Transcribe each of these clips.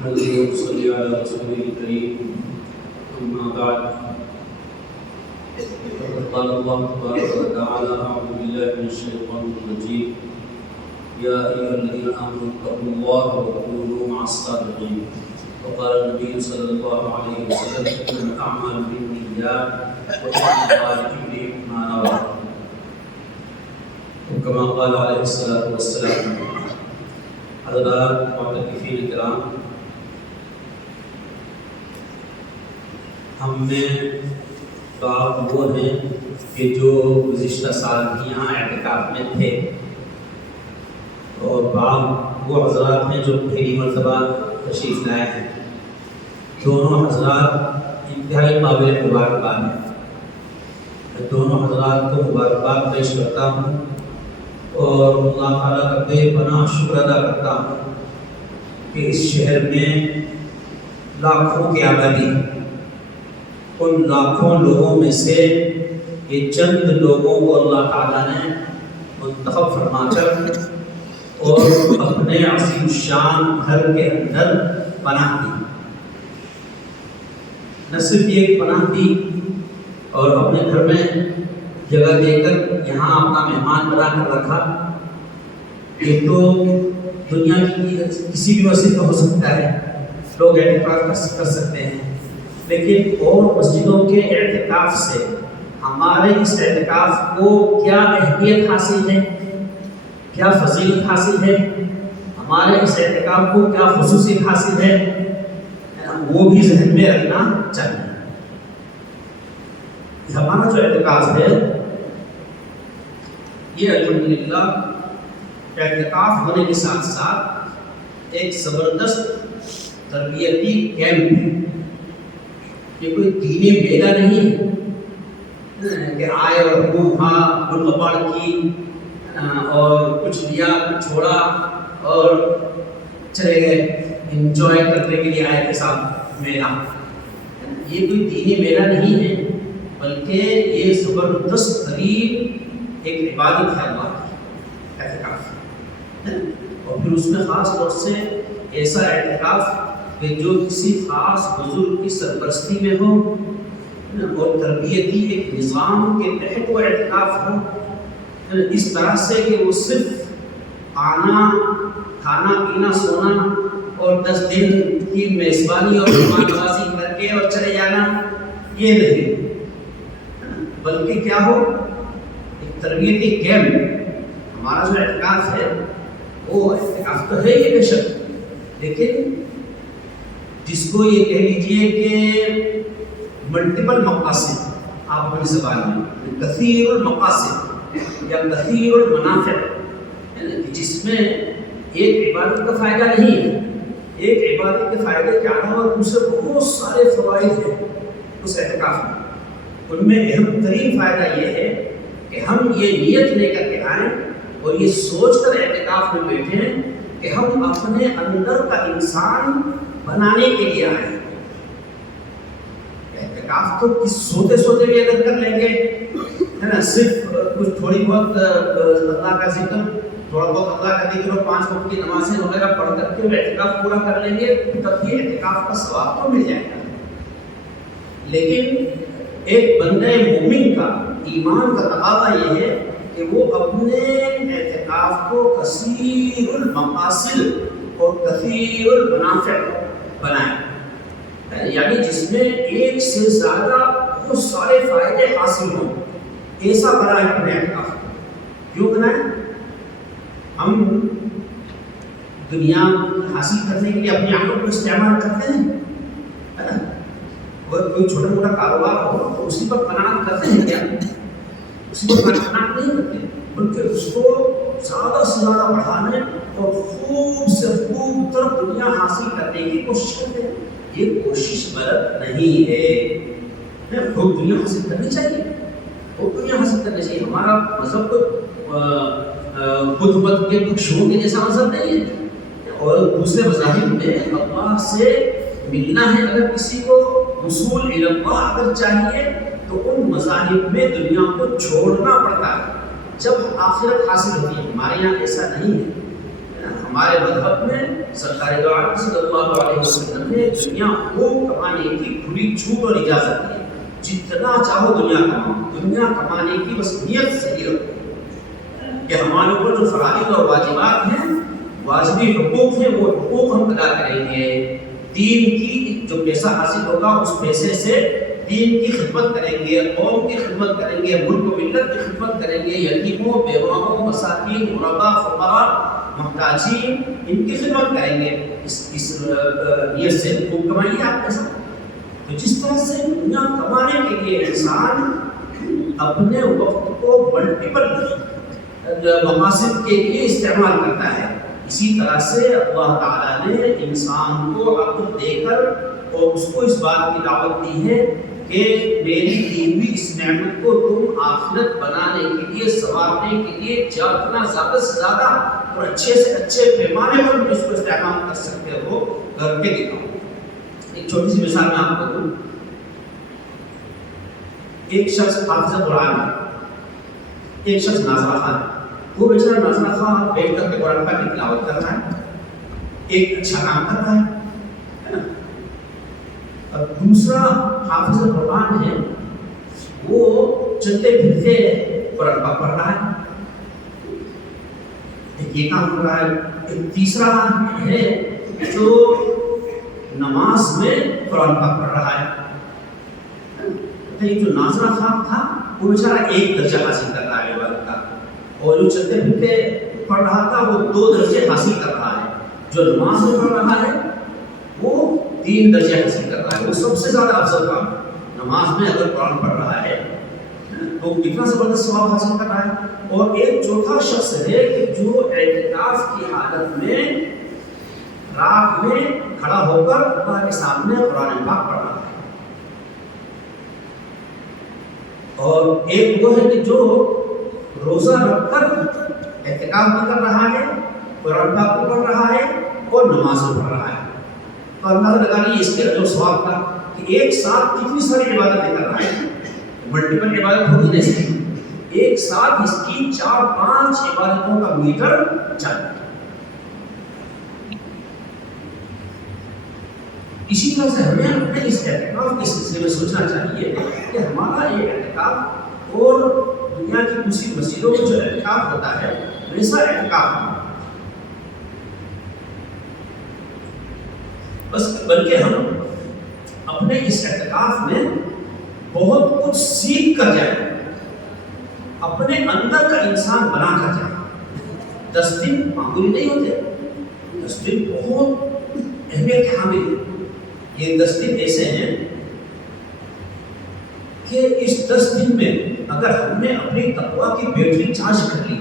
نحمده ونصلي على رسوله الكريم أما بعد فقد قال الله تبارك وتعالى أعوذ بالله من الشيطان الرجيم يا أيها الذين آمنوا اتقوا الله وكونوا مع الصادقين وقال النبي صلى الله عليه وسلم إنما الأعمال بالنيات وإنما لكل امرئ ما نوى وكما قال عليه الصلاة والسلام. حضرات معتکفین کرام، ہم میں بعض وہ ہیں کہ جو گزشتہ سال بھی یہاں اعتکاف میں تھے، اور بعض وہ حضرات ہیں جو پہلی مرتبہ تشریف لائے ہیں. دونوں حضرات انتہائی قابل مبارکباد ہیں. میں دونوں حضرات کو مبارکباد پیش کرتا ہوں اور اللہ تعالیٰ کا بے پناہ شکر ادا کرتا ہوں کہ اس شہر میں لاکھوں کی آبادی، ان لاکھوں لوگوں میں سے یہ چند لوگوں کو اللہ تعالیٰ نے منتخب فرما کر اور اپنے عظیم شان گھر کے اندر پناہ دی. نہ صرف یہ پناہ دی اور اپنے گھر میں جگہ دے کر یہاں اپنا مہمان بنا کر رکھا. یہ تو دنیا کی کسی بھی مسجد میں ہو سکتا ہے، لوگ اعتکاف کر سکتے ہیں، لیکن اور مسجدوں کے اعتکاف سے ہمارے اس اعتکاف کو کیا اہمیت حاصل ہے، کیا فضیلت حاصل ہے، ہمارے اس اعتکاف کو کیا خصوصیت حاصل ہے، وہ بھی ذہن میں رکھنا چاہیے. ہمارا جو اعتکاف ہے یہ الحمدللہ اعتکاف ہونے کے ساتھ ساتھ ایک زبردست تربیتی کیمپ ہے. یہ کوئی دینی میلہ نہیں ہے کہ آئے اور گل کپاڑ کی اور کچھ لیا کچھ چھوڑا اور چلے گئے، انجوائے کرنے کے لیے آئے کے ساتھ میلہ. یہ کوئی دینی میلہ نہیں ہے، بلکہ یہ زبردست ترین ایک عبادت ہے اللہ کی، اعتکاف. اور پھر اس میں خاص طور سے ایسا اعتکاف کہ جو کسی خاص بزرگ کی سرپرستی میں ہو اور تربیتی ایک نظام کے تحت وہ اعتکاف ہو، اس طرح سے کہ وہ صرف آنا، کھانا پینا سونا اور 10 دن کی میزبانی اور مہمان نوازی کر کے اور چلے جانا، یہ نہیں، بلکہ کیا ہو، ایک تربیتی کیمپ. ہمارا جو اعتکاف ہے وہ اعتکاف تو ہے یہ بے شک، لیکن جس کو یہ کہہ لیجئے کہ ملٹیپل مقاصد، آپ اپنی زبان میں کثیر المقاصد یا کثیر المنافع، جس میں ایک عبادت کا فائدہ نہیں ہے، ایک عبادت کے فائدے کے علاوہ دوسرے بہت سارے فوائد ہیں اس اعتکاف میں. ان میں اہم ترین فائدہ یہ ہے کہ ہم یہ نیت لے کر کے آئیں اور یہ سوچ کر اعتکاف میں بیٹھیں کہ ہم اپنے اندر کا انسان بنانے کے لیے آئیں. اعتکاف تو سوتے سوتے بھی اگر کر لیں گے، ہے نا، صرف کچھ تھوڑی بہت اللہ کا ذکر، تھوڑا بہت اللہ کا ذکر اور 5 وقت کی نمازیں وغیرہ پڑھ کر کے اعتکاف پورا کر لیں گے، تب بھی اعتکاف کا ثواب تو مل جائے گا. لیکن ایک بندہ مومن کا ایمان کا تقاضا یہ ہے کہ وہ اپنے اعتکاف کو کثیر المقاصد اور کثیر المنافع بنائے، یعنی جس میں ایک سے زیادہ بہت سارے فائدے حاصل ہوں، ایسا بنائے اپنے اعتکاف کو. کیوں بنائے؟ ہم دنیا حاصل کرنے کے لیے اپنی عقل کو استعمال کرتے ہیں، اور کوئی چھوٹا موٹا کاروبار ہو تو اسی پر قناعت کرتے ہیں کیا؟ اسی پر قناعت نہیں کرتے، بلکہ اس کو زیادہ سے زیادہ بڑھانے اور خوب سے خوب تر دنیا حاصل کرنے کی کوشش کرتے ہیں. یہ کوشش غلط نہیں ہے، خوب دنیا حاصل کرنی چاہیے، خوب دنیا حاصل کرنی چاہیے. ہمارا مذہب خود بد کے بخشوں کے جیسا مذہب نہیں ہے، اور دوسرے مذاہب میں اللہ سے ملنا ہے، اگر کسی کو وصول اللہ اگر چاہیے تو ان مذاہب میں دنیا کو چھوڑنا پڑتا ہے جب آخرت حاصل ہوتی ہے. ہمارے یہاں ایسا نہیں ہے. ہمارے مذہب میں سرکار دو عالم صلی اللہ علیہ وسلم نے دنیا کو کمانے کی کھلی چھوٹ اور اجازت دی ہے. جتنا چاہو دنیا کماؤ, دنیا کمانے کی بس نیت صحیح رکھو کہ ہمارے اوپر جو فرائض اور واجبات ہیں, واجبی حقوق ہیں, وہ حقوق ہم ادا کریں گے. دین کی جو پیسہ حاصل ہوگا اس پیسے سے دین کی خدمت کریں گے, قوم کی خدمت کریں گے, ملک و ملت کی خدمت کریں گے, یتیموں, بیواؤں, مساکین, غربا, فقراء, محتاجین, ان کی خدمت کریں گے. اس نیت سے حقوق کمائیے آپ کے ساتھ. تو جس طرح سے دنیا کمانے کے لیے انسان اپنے وقت کو ملٹیپل مقاصد کے لیے استعمال کرتا ہے, اسی طرح سے اللہ تعالیٰ نے انسان کو عقل دے کر اور اس کو اس بات کی دعوت دی ہے کہ میری دی ہوئی اس نعمت کو تم آخرت بنانے کے لیے, سنوارنے کے لیے جتنا زیادہ سے زیادہ اور اچھے سے اچھے پیمانے پر تم اس کو استعمال کر سکتے ہو کر کے دکھاؤ. ایک چھوٹی سی مثال میں آپ کو دوں. ایک شخص حافظ قرآن ہے, ایک شخص ناظرہ خان ہے. وہ بیچارہ ناظرہ خان بیٹھ کر کے قرآن پاک کی تلاوت کر رہا ہے, ایک اچھا کام کر رہا ہے. اب دوسرا حافظ قرآن ہے, وہ چلتے پھرتے قرآن پاک پڑھ رہا ہے, یہ کام کر رہا ہے. ایک تیسرا ہے جو نماز میں قرآن پاک پڑھ رہا ہے. جو ناظرہ خان تھا وہ بیچارہ ایک درجہ حاصل کر رہا ہے عبادت کا, اور جو چلتے پھرتے پڑھ رہا تھا وہ 2 درجے حاصل کر رہا ہے. جو نماز میں پڑھ رہا ہے وہ 3 درجے حاصل کر رہا ہے. وہ سب سے زیادہ افضل کام. نماز میں اگر قرآن پڑھ رہا ہے تو کتنا زبردست ثواب حاصل کر رہا ہے. اور ایک چوتھا شخص ہے کہ جو اعتکاف کی حالت میں رات میں کھڑا ہو کر اللہ کے سامنے قرآن پاک پڑھ رہا ہے. اور ایک وہ ہے کہ جو روزہ رکھ کر اعتکاف بھی کر رہا ہے, قرآن پاک بھی پڑھ رہا ہے اور نماز بھی پڑھ رہا ہے. تو اللہ لگا لی اس کے اجر و ثواب کا کہ ایک ساتھ کتنی ساری عبادتیں کر رہا ہے. ملٹیپل عبادت ہوگی نہیں سکتی, ایک ساتھ اس کی 4-5 عبادتوں کا میٹر چل. اسی طرح سے ہمیں اپنے اس اعتکاف کے سلسلے میں سوچنا چاہیے کہ ہمارا یہ اعتکاف اور دنیا کی دوسری مسجدوں میں جو اعتکاف ہوتا ہے ویسا اعتکاف ہو, بس بلکہ ہم اپنے اس اعتکاف میں بہت کچھ سیکھ کر جائیں, اپنے اندر کا انسان بنا کر جائیں. 10 دن معمولی نہیں ہوتے, 10 دن بہت اہمیت کے حامل ہیں. یہ 10 دن ایسے ہیں کہ اس 10 دن میں اگر ہم نے اپنی تقویٰ کی بیٹری چارج کر لی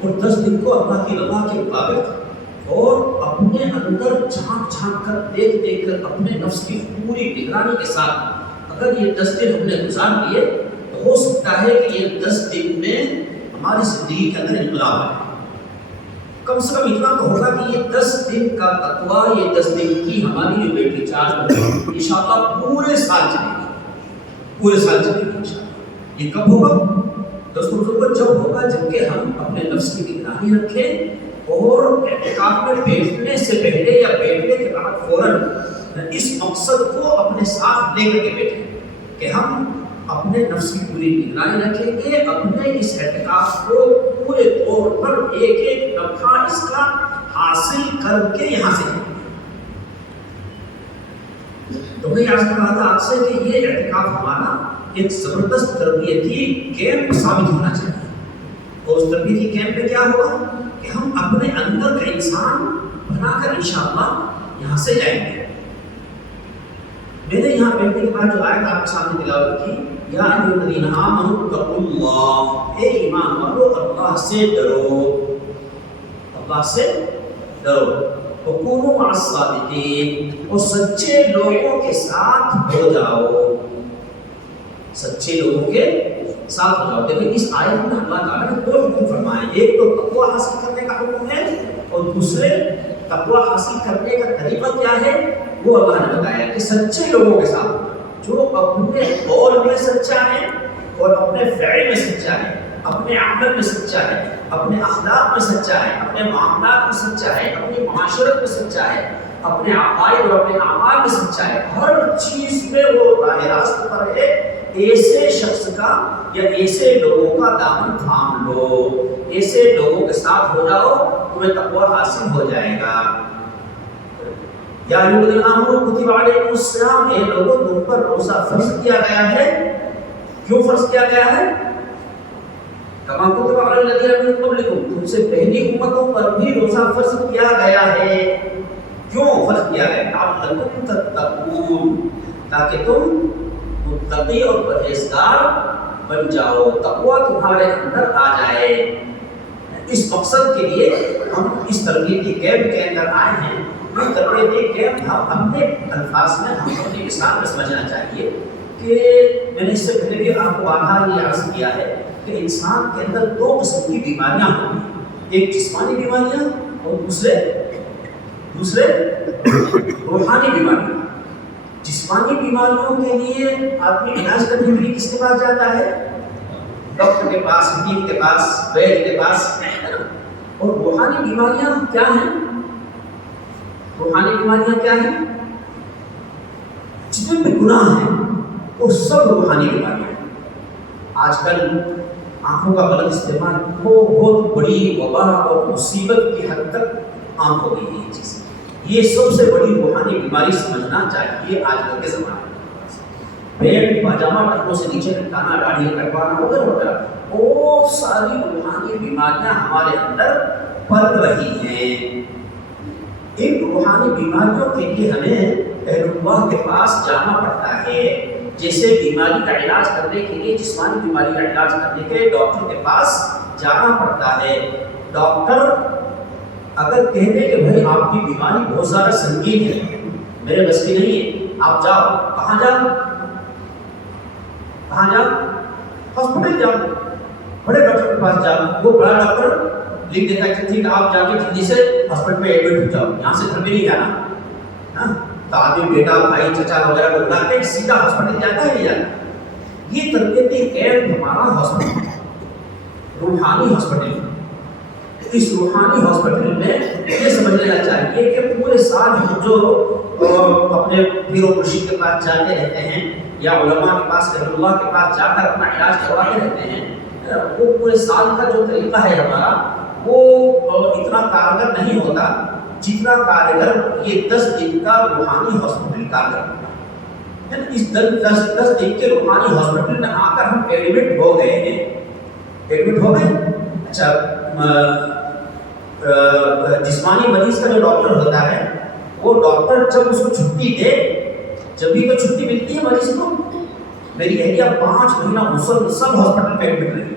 اور 10 دن کو اللہ کی رضا کے مطابق اور اپنے اندر جھانک جھانک کر دیکھ دیکھ کر اپنے نفس کی پوری نگرانی کے ساتھ اگر یہ 10 دن ہم نے گزار لیے تو ہو سکتا ہے کہ یہ 10 دن میں ہماری زندگی کے اندر انقلاب آئے. کم سے کم اتنا تو ہوگا کہ یہ 10 دن کا تقویٰ, یہ 10 دن کی ہماری جو بیٹری چارج ہوگی انشاءاللہ پورے سال چلے گی, پورے سال چلے گی انشاءاللہ. یہ کب ہوگا دوستوں بزرگوں؟ جب ہوگا جب کہ ہم اپنے نفس کی نگرانی رکھیں اور اعتکاف میں بیٹھنے سے پہلے یا بیٹھنے کے بعد فوراً اس مقصد کو اپنے ساتھ لے کر کے بیٹھیں کہ ہم اپنے نفس کی پوری نگرانی رکھیں گے, اپنے اس اعتکاف کو پورے طور پر ایک ایک نفع اس کا حاصل کر کے یہاں سے جائیں گے. تو میں آج کر رہا تھا آپ سے کہ یہ اعتکاف ہمارا ایک زبردست تربیتی کیمپ ثابت ہونا چاہیے. اور اس تربیتی کیمپ میں کیا ہوگا کہ ہم اپنے اندر کا انسان بنا کر انشاءاللہ یہاں سے جائیں گے. میں نے یہاں بیٹھنے کے بعد جو آیت آپ کے سامنے تلاوت کی, یا ایھا الذین آمنوا اتقوا اللہ, اے ایمان والو اللہ سے ڈرو, اللہ سے ڈرو. وکونوا مع الصادقین, اور سچے لوگوں کے ساتھ ہو جاؤ, سچے لوگوں کے ساتھ ہو جاؤ. دیکھیں اس آیت میں اللہ تعالیٰ نے 2 حکم فرمائے, ایک تو تقویٰ حاصل کرنے کا حکم ہے اور دوسرے تقویٰ حاصل کرنے کا طریقہ کیا ہے وہ اللہ نے بتایا کہ سچے لوگوں کے ساتھ جو اپنے قول میں سچا ہے اور اپنے فعل میں سچا ہے. اپنے عمل میں سچا ہے، اپنے اخلاق میں سچا ہے، اپنے معاملات میں سچا ہے، اپنی معاشرت میں سچا ہے، اپنے عقائد اور اپنے اعمال میں سچا ہے، ہر چیز میں وہ راہ راست پر ہے، ایسے شخص کا یا ایسے لوگوں کا دامن تھام لو، ایسے لوگوں کے ساتھ ہو جاؤ، تمہیں تقویٰ حاصل ہو جائے گا۔ یا ایھا الذین آمنوا کتب علیکم الصیام، اے لوگوں تم پر روزہ فرض کیا گیا ہے۔ کیوں فرض کیا گیا ہے؟ کما کتب علی الذین من قبلکم، تم سے پہلی امتوں پر بھی روزہ فرض کیا گیا ہے۔ کیوں فرض کیا گیا؟ لعلکم تتقون، تاکہ تم متقی اور پرہیزگار بن جاؤ، تقویٰ تمہارے اندر آ جائے۔ اس مقصد کے لیے ہم اس تربیتی کیمپ کے اندر آئے ہیں۔ یہ تربیتی کیمپ ہم اپنے الفاظ میں، ہم اپنی مثال میں سمجھنا چاہیے کہ میں نے اس سے پہلے بھی آپ کو بارہا یہ عرض کیا ہے کہ انسان کے اندر دو قسم کی بیماریاں ہوتی ہیں، ایک جسمانی بیماریاں اور دوسرے روحانی بیماریاں۔ جسمانی بیماریوں کے لیے آدمی علاج کرنے کے لیے کس کے پاس جاتا ہے؟ ڈاکٹر کے پاس، حکیم کے پاس، وید کے پاس، ہے نا؟ اور روحانی بیماریاں کیا ہیں؟ روحانی بیماریاں کیا ہیں؟ جتنے بھی گناہ ہیں وہ سب روحانی بیماریاں ہیں۔ آج کل آنکھوں کا غلط استعمال بہت بڑی وبا اور مصیبت کی حد تک عام ہو گئی ہے یہ چیز۔ یہ سب سے بڑی روحانی بیماری سمجھنا چاہیے آج کل کے زمانے میں۔ پینٹ پاجامہ ٹخنوں سے نیچے لٹکانا، داڑھی کٹوانا وغیرہ وغیرہ، بہت ساری روحانی بیماریاں ہمارے اندر پل رہی ہیں۔ ان روحانی بیماریوں کے لیے ہمیں اہل اللہ کے پاس جانا پڑتا ہے۔ جیسے بیماری کا علاج کرنے کے لیے، جسمانی بیماری کا علاج کرنے کے لیے ڈاکٹر کے پاس جانا پڑتا ہے۔ ڈاکٹر اگر کہہ دے کہ بھائی آپ کی بیماری بہت زیادہ سنگین ہے، میرے بس کی نہیں ہے، آپ جاؤ، کہاں جاؤ؟ ہاسپٹل جاؤ، بڑے ڈاکٹر کے پاس جاؤ۔ وہ بڑا ڈاکٹر لکھ دیتا ہے کہ ٹھیک ہے آپ جا کے جلدی سے ہاسپٹل میں ایڈمٹ ہو جاؤ، یہاں سے گھر میں نہیں جانا۔ تو آدمی بیٹا، بھائی، چچا وغیرہ کو بلا کے سیدھا ہاسپٹل جاتا ہے، نہیں جاتا۔ یہ تربیتی کیمپ ہمارا ہاسپٹل، روحانی ہاسپٹل۔ اس روحانی ہاسپٹل میں یہ سمجھ لینا چاہیے کہ پورے سال ہم جو اپنے پیر و مرشد کے پاس جاتے رہتے ہیں یا علماء کے پاس، اہل اللہ کے پاس جا کر اپنا علاج کرواتے رہتے ہیں، وہ پورے سال کا جو طریقہ ہے ہمارا، وہ اتنا کارگر نہیں ہوتا جتنا کارگر یہ 10 دن کا روحانی ہاسپٹل کارگر ہوتا ہے۔ اس 10 دن کے روحانی ہاسپٹل میں آ کر ہم ایڈمٹ ہو گئے ہیں۔ ایڈمٹ ہو گئے، اچھا، جسمانی مریض کا جو ڈاکٹر ہوتا ہے، وہ ڈاکٹر جب اس کو چھٹی دے، جب بھی تو چھٹی ملتی ہے مریض کو۔ میری اہلیہ 5 مہینہ مسلسل ہاسپٹل میں ایڈمٹ رہی،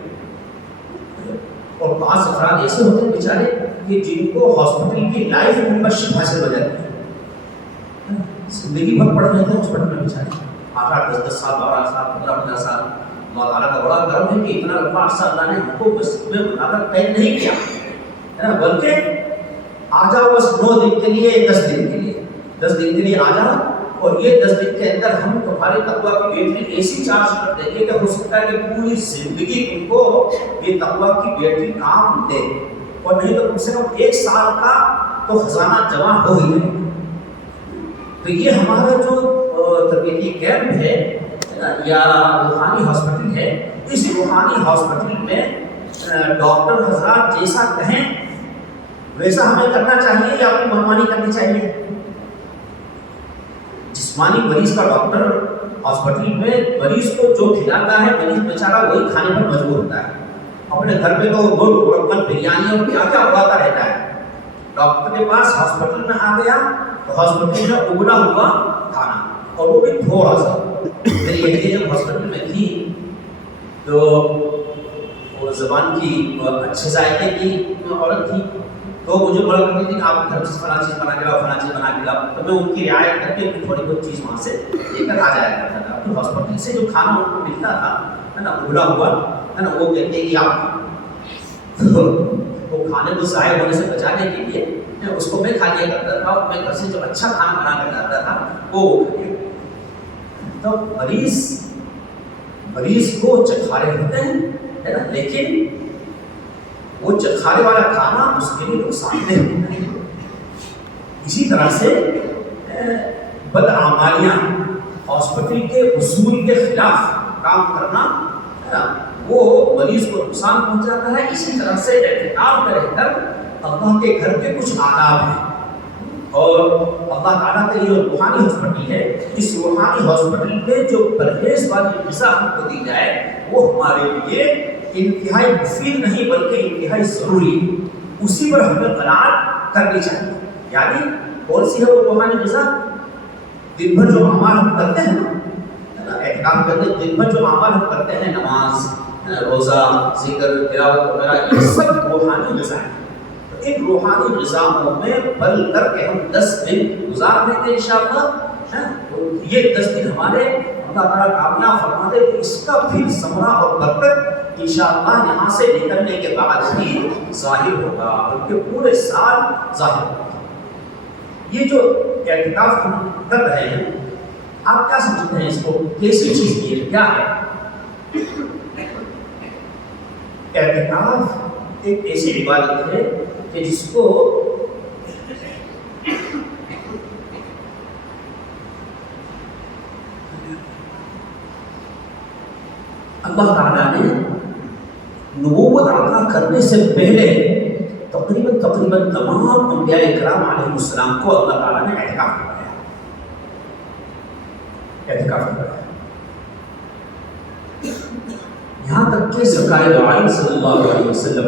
اور بعض افراد ایسے ہوتے ہیں بیچارے کہ جن کو ہاسپٹل کی لائف ممبرشپ حاصل ہو جاتی ہے، زندگی بھر پڑے رہتے ہیں ہاسپٹل میں بیچارے، 8 10 سال، 12 سال، 15 سال۔ اللہ تعالیٰ کا بڑا کرم ہے کہ اتنا لمبا عرصہ اللہ نے ہم کو بس میں بنا کر قید نہیں کیا ہے نا، بلکہ آ جاؤ بس 9 دن کے لیے، 10 دن کے لیے، 10 دن کے لیے آ جاؤ، اور یہ 10 دن کے اندر ہم تمہارے تقویٰ کی بیٹری ایسی چارج کر دیں گے کہ ہو سکتا ہے کہ پوری زندگی ان کو یہ تقویٰ کی بیٹری کام دے، اور نہیں تو کم سے کم 1 سال کا تو خزانہ جمع ہو ہی نہیں۔ تو یہ ہمارا جو تربیتی کیمپ ہے یا روحانی ہاسپٹل ہے، اس روحانی ہاسپٹل میں ڈاکٹر حضرات جیسا کہیں ویسا ہمیں کرنا چاہیے یا اپنی منمانی کرنی چاہیے؟ جسمانی مریض کا ڈاکٹر ہاسپٹل میں مریض کو جو کھلاتا ہے، مریض بیچارہ وہی کھانے پر مجبور ہوتا ہے۔ اپنے گھر پہ تو وہ مربن بریانی اور کیا کیا اگاتا رہتا ہے، ڈاکٹر کے پاس ہاسپٹل میں آ گیا تو ہاسپٹل میں اگلا ہوا کھانا، اور وہ بھی تھوڑا سا۔ میری اہلیہ جب ہاسپٹل میں تھی تو وہ زبان کی اچھے ذائقے کی عورت تھی، تو مجھے بڑا کرتی تھی کہ آپ گھر سے فلاں چیز بنا کے لاؤ، فلاں چیز بنا کے لاؤ، تو میں ان کی رعایت کر کے تھوڑی بہت چیز وہاں سے لے کر آ جایا کرتا تھا۔ تو ہاسپٹل سے جو کھانا ان کو ملتا تھا ہے نا، اگلا ہوا ہے نا، وہ کہتے ہیں کہ آپ وہ کھانے کو ضائع ہونے سے بچانے کے لیے اس کو میں کھا لیا کرتا تھا، اور میں گھر سے جو اچھا کھانا بنا کر لاتا تھا وہ کھا لیا۔ تو مریض کو چکھا رہے ہوتے ہیں ہے نا، لیکن وہ کھانے والا کھانا اس کے لیے نقصان دہ ہوتا ہے۔ اسی طرح سے بدعمالیاں، ہاسپٹل کے اصول کے خلاف کام کرنا وہ مریض کو نقصان پہنچاتا ہے۔ اسی طرح سے اعتکاف میں رہ کر اللہ کے گھر کے کچھ آداب ہیں، اور اللہ تعالیٰ کا یہ جو روحانی ہاسپٹل ہے، اس روحانی ہاسپٹل میں جو پرہیز والی غذا ہم کو دی جائے وہ ہمارے لیے انتہائی مفید نہیں بلکہ انتہائی ضروری ہے، اسی پر ہمیں قناعت کرنی چاہیے۔ یعنی کون سی ہے وہ روحانی غذا؟ دن بھر جو اعمال ہم کرتے ہیں نا، اعتکاف کرتے دن بھر جو اعمال ہم کرتے ہیں، نماز، روزہ، ذکر، تلاوت وغیرہ، یہ سب روحانی غذا ہے۔ ان روحانی غذاؤں میں بل کر کے ہم 10 دن گزار دیں گے انشاءاللہ، یہ 10 دن ہمارے اللہ تعالیٰ کامیاب فرما دے تو اس کا پھر ثمرہ اور برکت انشاءاللہ یہاں سے نکلنے کے بعد بھی ظاہر ہوگا، بلکہ پورے سال ظاہر ہوگا۔ یہ جو اعتکاف ہم کر رہے ہیں، آپ کیا سمجھتے ہیں اس کو؟ کیسی چیز کی ہے؟ کیا ہے اعتکاف؟ ایک ایسی عبادت ہے کہ جس کو اللہ تعالیٰ نے نبوت عطا کرنے سے پہلے تقریباً تمام انبیاء کرام علیہ السلام کو اللہ تعالیٰ نے اعتکاف کرایا۔ یہاں تک کہ سرکار دو عالم صلی اللہ علیہ وسلم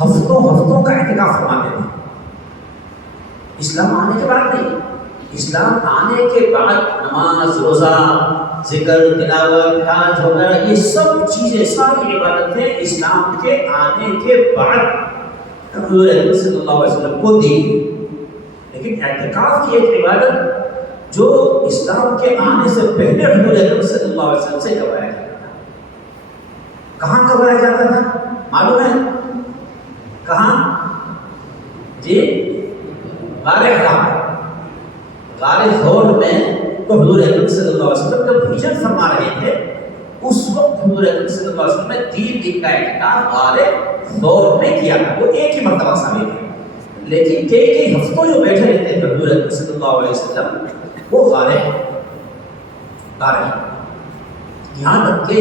ہفتوں کا اعتکاف فرماتے تھے۔ اسلام آنے کے بعد نہیں، اسلام آنے کے بعد نماز، روزہ، ذکر، تلاوت، حج وغیرہ یہ سب چیزیں، ساری عبادتیں اسلام کے آنے کے بعد حضور اکرم صلی اللہ علیہ وسلم کو دی۔ لیکن اعتکاف کی ایک عبادت جو اسلام کے آنے سے پہلے حضور اکرم صلی اللہ علیہ وسلم سے کروایا جاتا تھا۔ کہاں کروایا جاتا تھا معلوم ہے؟ کہاں؟ جی، غار ثور میں۔ تو حضور اکرم صلی اللہ علیہ وسلم جب ہجرت فرما رہے تھے اس وقت حضور اکرم صلی اللہ علیہ وسلم نے 3 دن کا اعتکاف غار ثور میں کیا تھا، وہ ایک ہی مرتبہ ثابت ہے۔ لیکن کئی ہفتوں جو بیٹھے رہتے تھے حضور اکرم صلی اللہ علیہ وسلم وہ غار یہاں تک کہ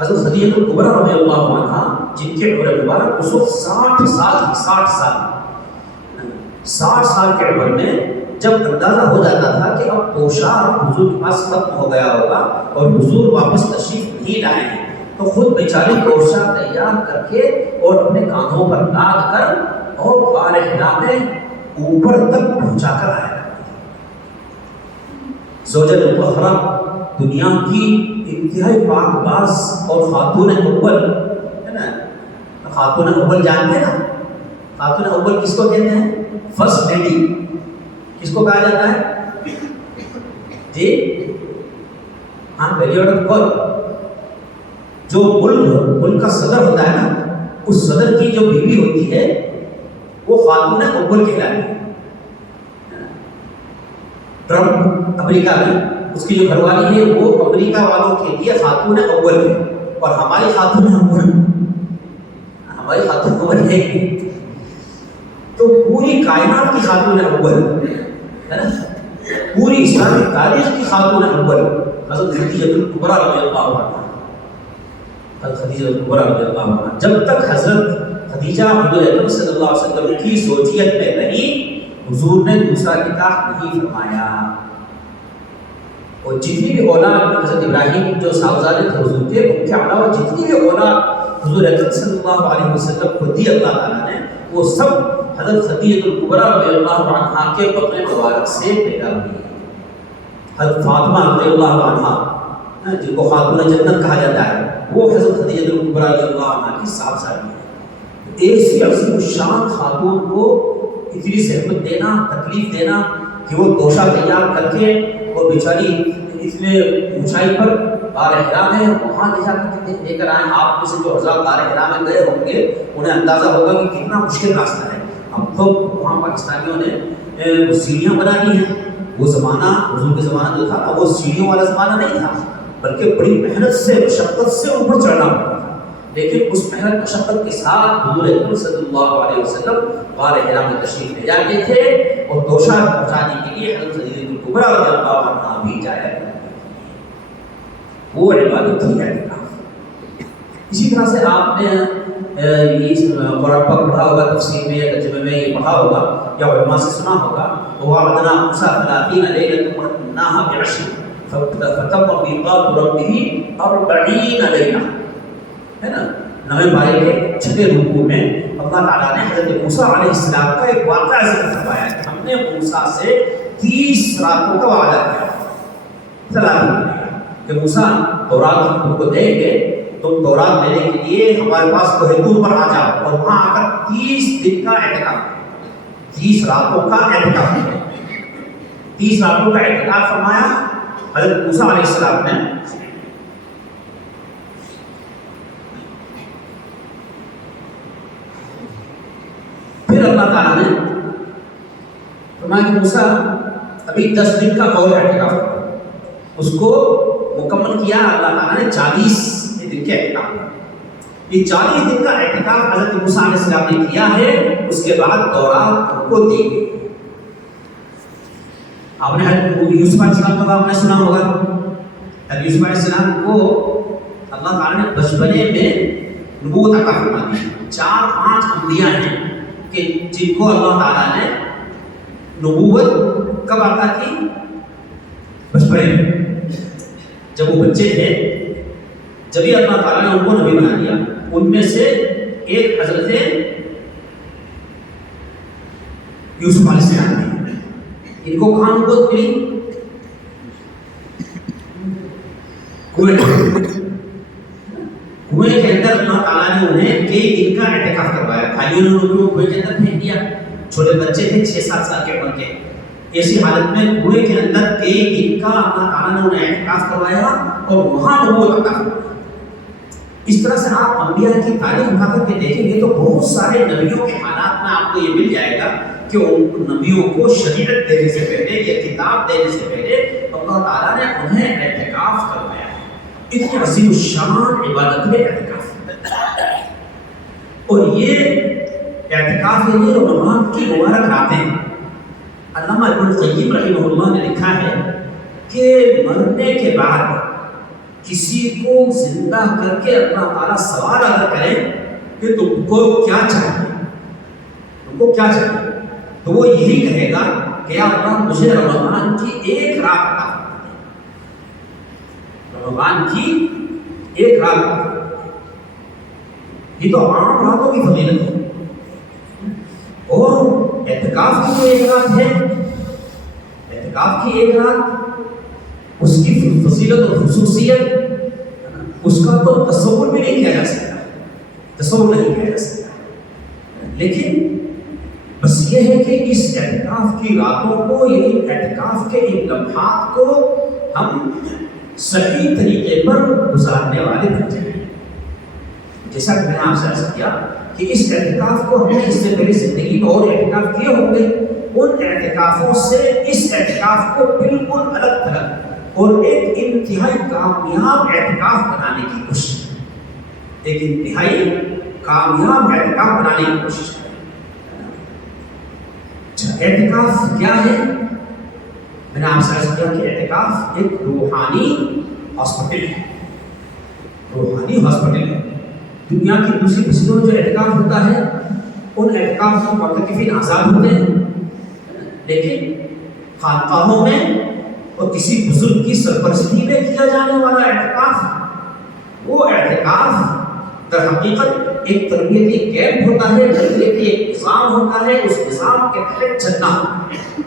حضرت خدیجہ کبریٰ رضی اللہ عنہا جن کے عمر مبارک اس وقت 60 سال کے عمر میں جب اندازہ ہو جاتا تھا کہ اب پوشاک حضور کے پاس ختم ہو گیا ہوگا اور حضور واپس تشریف نہیں لائیں گے، تو خود بیچاری پوشاک تیار کر کے اور اپنے کاندھوں پر لاد کر اور غار حرا میں اوپر تک پہنچا کر آیا۔ زوجہ مطہرہ، دنیا کی انتہائی پاک باز اور خاتون اول ہے نا، خاتون اول جانتے ہیں نا؟ خاتون اول کس کو کہتے ہیں؟ فرسٹ لیڈی کس کو کہا جاتا ہے؟ جی ہاں، پیریوڈ پر جو ملک کا صدر ہوتا ہے نا، اس صدر کی جو بیوی ہوتی ہے وہ خاتون اول کہلاتی ہے۔ ٹرمپ امریکہ میں اس کی جو گھر والی ہے وہ امریکہ والوں کے لیے خاتون اول ہے، اور ہماری خاتون اول ہے تو پوری کائنات کی خاتون اول ہے نا، پوری اسلامی تاریخ کی خاتون اول حضرت خدیجہ کبریٰ رضی اللہ عنہا۔ حضرت خدیجہ کبریٰ رضی اللہ عنہا، جب تک حضرت خدیجہ حضور اکرم صلی اللہ علیہ وسلم کی زوجیت میں رہی، حضور نے دوسرا نکاح نہیں فرمایا، اور جتنی بھی اولاد حضرت ابراہیم جو صاحبزادے تھے حضور کے، ان کے علاوہ جتنی بھی اولاد حضور اکرم صلی اللہ علیہ وسلم کو دی اللہ تعالیٰ نے، وہ سب حضرت خدیجہ کبریٰ رضی اللہ عنہا کے بطن مبارک سے پیدا ہوئی۔ حضرت فاطمہ رضی اللہ عنہا جن کو خاتون جنت کہا جاتا ہے، وہ حضرت خدیجہ کبریٰ رضی اللہ عنہا کی صاحبزادی ہے۔ ایسی عظیم الشان خاتون کو اتنی زحمت دینا، تکلیف دینا کہ وہ توشہ تیار کر کے اور بیچاری اتنے اونچائی پر غار حرا میں وہاں لے جا کر لے کر آئیں۔ آپ میں سے جو حضرات غار حرا میں گئے ہوں گے انہیں اندازہ ہوگا کہ کتنا مشکل راستہ ہے۔ اب تو وہاں پاکستانیوں نے سیڑھیاں بنا لی ہیں، وہ زمانہ حضور کے زمانہ جو تھا وہ سیڑھیوں والا زمانہ نہیں تھا، بلکہ بڑی محنت سے، مشقت سے اوپر چڑھنا پڑتا تھا۔ لیکن اس محنت مشقت کے ساتھ حضور اکرم صلی اللہ علیہ وسلم غار حرا میں تشریف لے جاتے تھے اور توشہ پہنچانے کے لیے حضرت خدیجہ کبریٰ رضی اللہ عنہا بھی جایا کرتے تھے. وہ عبادت تھی اعتکاف. اسی طرح سے آپ نے قرآن پاک پڑھا ہوگا، تفسیر میں یا ترجمے میں یہ پڑھا ہوگا یا علماء سے سنا ہوگا، وَوَعَدْنَا مُوسَىٰ 30 لَيْلَةً وَأَتْمَمْنَاهَا بِعَشْرٍ فَتَمَّ مِيقَاتُ رَبِّهِ 40 لَيْلَةً. ہے نا، 9ویں پارے کے 6 رکوع میں اللہ تعالیٰ نے حضرت موسیٰ علیہ السلام کا ایک واقعہ ذکر فرمایا کہ ہم نے موسیٰ سے 30 راتوں کا وعدہ کیا کہ موسیٰ تورات تم کو دیں گے، تم تورات لینے کے لیے ہمارے پاس کوہ طور پر آ جاؤ اور وہاں آ کر 30 دن کا اعتکاف، 30 راتوں کا اعتکاف، 30 راتوں کا اعتکاف فرمایا حضرت موسیٰ علیہ السلام نے. پھر اللہ تعالیٰ نے فرمایا کہ موسیٰ ابھی 10 دن کا اور اعتکاف کرو. اس کو مکمل کیا اللہ تعالیٰ نے 40 دن کے اعتکاف. یہ 40 دن کا اعتکاف حضرت موسیٰ علیہ السلام نے کیا ہے. اس کے بعد تورات ان کو دی گئی. آپ نے حضرت یوسف علیہ السلام کا آپ نے سنا ہوگا. حضرت یوسف علیہ السلام کو اللہ تعالیٰ نے بچپنے میں نبوت عطا فرما دی. 4-5 انبیاء ہیں کہ جن کو اللہ تعالیٰ نے نبوت کب عطا کی؟ بچپنے میں، جب وہ بچے تھے جبھی اللہ تعالیٰ نے ان کو نبی بنا دیا. ان میں سے ایک حضرت یوسف علیہ السلام نے. ان کو کہاں نبوت ملی؟ کنویں کے اندر اللہ تعالیٰ نے انہیں کئی دن کا اعتکاف کروایا. بھائیوں نے ان کو کنویں کے اندر پھینک دیا. چھوٹے بچے تھے 6-7 سال کے عمر کے. ایسی حالت میں کنویں کے اندر کئی دن کا اللہ تعالیٰ نے انہیں اعتکاف کروایا اور وہاں نبوت عطا فرمائی. اس طرح سے آپ انبیاء کی تاریخ اٹھا کر کے دیکھیں گے تو بہت سارے نبیوں کے حالات میں آپ کو یہ مل جائے گا کہ ان نبیوں کو شریعت دینے سے پہلے یا کتاب دینے سے پہلے اللہ تعالیٰ نے انہیں اعتکاف کروایا ہے. اتنی عظیم الشان عبادت میں اعتکاف. اور یہ اعتکاف یہ رمضان کی مبارک راتیں. علامہ ابن القیم رحمہ اللہ نے لکھا ہے کہ مرنے کے بعد کسی کو زندہ کر کے اللہ تعالیٰ سوال ادا کرے کہ تم کو کیا چاہیے، تم کو کیا چاہیے، تو وہ یہی کہے گا کہ یا اللہ مجھے رمضان کی ایک رات عطا فرما دے. رمضان کی ایک رات. یہ تو عام راتوں کی فضیلت ہے. اور اعتکاف کی جو ایک رات ہے، اعتکاف کی ایک رات، اس کی فضیلت اور خصوصیت اس کا تو تصور بھی نہیں کیا جا سکتا، تصور نہیں کیا جا سکتا. لیکن بس یہ ہے کہ اس اعتکاف کی راتوں کو، یعنی اعتکاف کے ان لمحات کو ہم صحیح طریقے پر گزارنے والے بن جائیں. جیسا کہ میں نے آپ سے عرض کیا کہ اس اعتکاف کو ہم نے اس سے پہلے زندگی میں اور اعتکاف کیے ہوں گے. ان اعتکافوں سے اس اعتکاف کو بالکل الگ تھلگ اور ایک انتہائی کامیاب اعتکاف بنانے کی کوشش ہے. ایک انتہائی کامیاب اعتکاف بنانے کی کوشش ہے. اعتکاف کیا ہے؟ میں نے آپ سے عرض کیا کہ اعتکاف ایک روحانی ہاسپٹل ہے. روحانی ہاسپٹل ہے. دنیا کی دوسری بستیوں میں جو اعتکاف ہوتا ہے ان اعتکاف میں معتکفین آزاد ہوتے ہیں، لیکن خانقاہوں میں اور کسی بزرگ کی سرپرستی میں کیا جانے والا اعتکاف، وہ اعتکاف در حقیقت ایک تربیتی کیمپ ہوتا ہے، تربیتی ایک نظام ہوتا ہے. اس نظام کے تحت چلنا ہوتا ہے.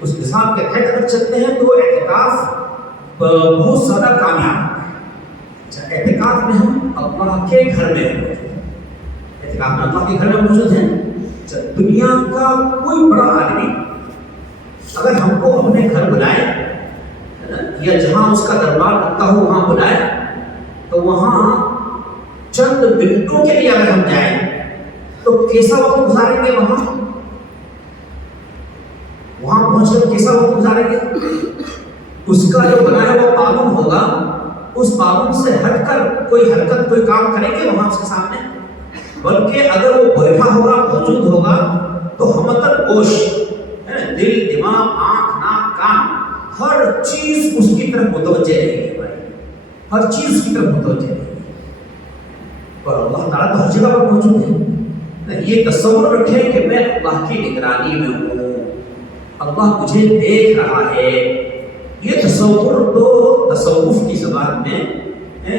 اس نظام کے تحت اگر چلتے ہیں تو اعتکاف بہت زیادہ کامیاب ہوتا ہے. اعتکاف میں ہم اللہ کے گھر میں اعتکاف میں اللہ کے گھر میں موجود ہیں. دنیا کا کوئی بڑا آدمی اگر ہم کو اپنے گھر بلائے یا جہاں اس کا دربار لگتا ہو وہاں بلائے تو وہاں چند منٹوں کے لیے اگر ہم جائیں تو کیسا وقت گزاریں گے؟ وہاں پہنچ کر کیسا وقت گزاریں گے؟ اس کا جو بنایا ہوا قانون ہوگا اس قانون سے ہٹ کر کوئی حرکت کوئی کام کریں گے وہاں اس کے سامنے، بلکہ اگر وہ بیٹھا ہوگا موجود ہوگا تو ہمتن گوش دل دماغ آنکھ ناک کان ہر چیز اس کی طرف متوجہ رہے گی بھائی، ہر چیز اس کی طرف متوجہ رہے گی. اور اللہ تعالیٰ تو ہر جگہ پر موجود ہے. یہ تصور رکھیں کہ میں اللہ کی نگرانی میں ہوں، اللہ مجھے دیکھ رہا ہے. یہ تصور تو تصوف کی زبان میں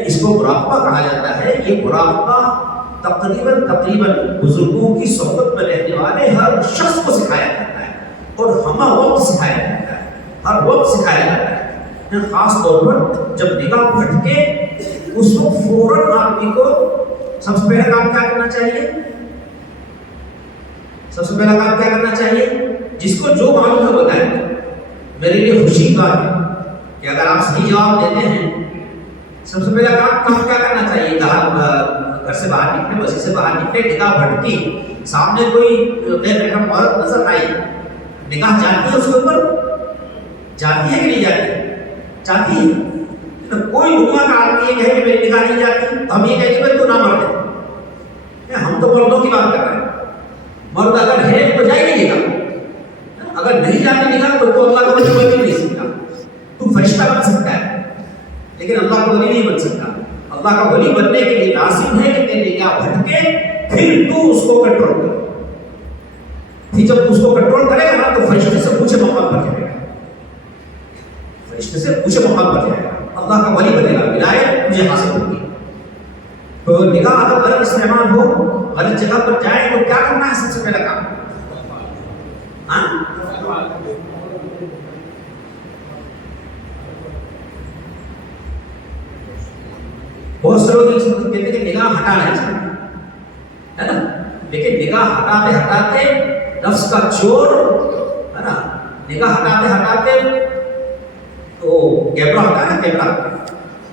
اس کو مراقبہ کہا جاتا ہے. یہ مراقبہ تقریباً بزرگوں کی صحبت میں رہنے والے ہر شخص کو سکھایا جاتا ہے، اور ہمہ وقت سکھایا جاتا ہے، ہر وقت سکھایا جاتا ہے. خاص طور پر جب نگاہ بھٹکے اس کو فوراً آدمی کو سب سے پہلا کام کیا کرنا چاہیے؟ سب سے پہلا کام کیا کرنا چاہیے؟ جس کو جو معلوم ہے بتائیں. میرے لیے خوشی کی بات ہے کہ اگر آپ صحیح جواب دیتے ہیں، سب سے پہلا کام کیا کرنا چاہیے؟ گھر سے باہر نکلے، مسجد سے باہر نکلے، نگاہ بھٹکی، سامنے کوئی غیر محرم عورت نظر آئی، نگاہ جاتی ہے اس کے اوپر؟ جاتی ہے کہ نہیں جاتی؟ جاتی ہے. کوئی دنیا کا آدمی یہ کہے کہ میری نگاہ نہیں جاتی تو ہم یہ کہیں گے تو نہ مرد ہے. ہم تو مردوں کی بات کر رہے ہیں. مرد اگر ہے تو جائے گی نگاہ، اگر نہیں جاتی نگاہ تو اللہ کا ولی بن نہیں سکتا. تو فرشتہ بن سکتا ہے لیکن اللہ کا ولی نہیں بن سکتا. اللہ کا ولی بننے کے لیے لازم ہے کہ تیری نگاہ بھٹکے، پھر تو اس کو کنٹرول کر. پھر جب اس کو کنٹرول کرے گا تو فرشتے سے پوچھے مقام پر جائے گا، فرشتے سے پوچھے مقام پر جائے گا، اللہ کا ولی بنے گا، ولایت مجھے حاصل ہوگی. تو نگاہ اگر غلط استعمال ہو، غلط جگہ پر جائے تو کیا کرنا ہے؟ سب سے پہلا کام بہت سے لوگ کہتے ہیں کہ نگاہ ہٹانا چاہیے، ہے نا، لیکن نگاہ ہٹاتے ہٹاتے نفس کا چور ہے نا، نگاہ ہٹاتے ہٹاتے تو کیمرہ ہوتا ہے نا، کیمرہ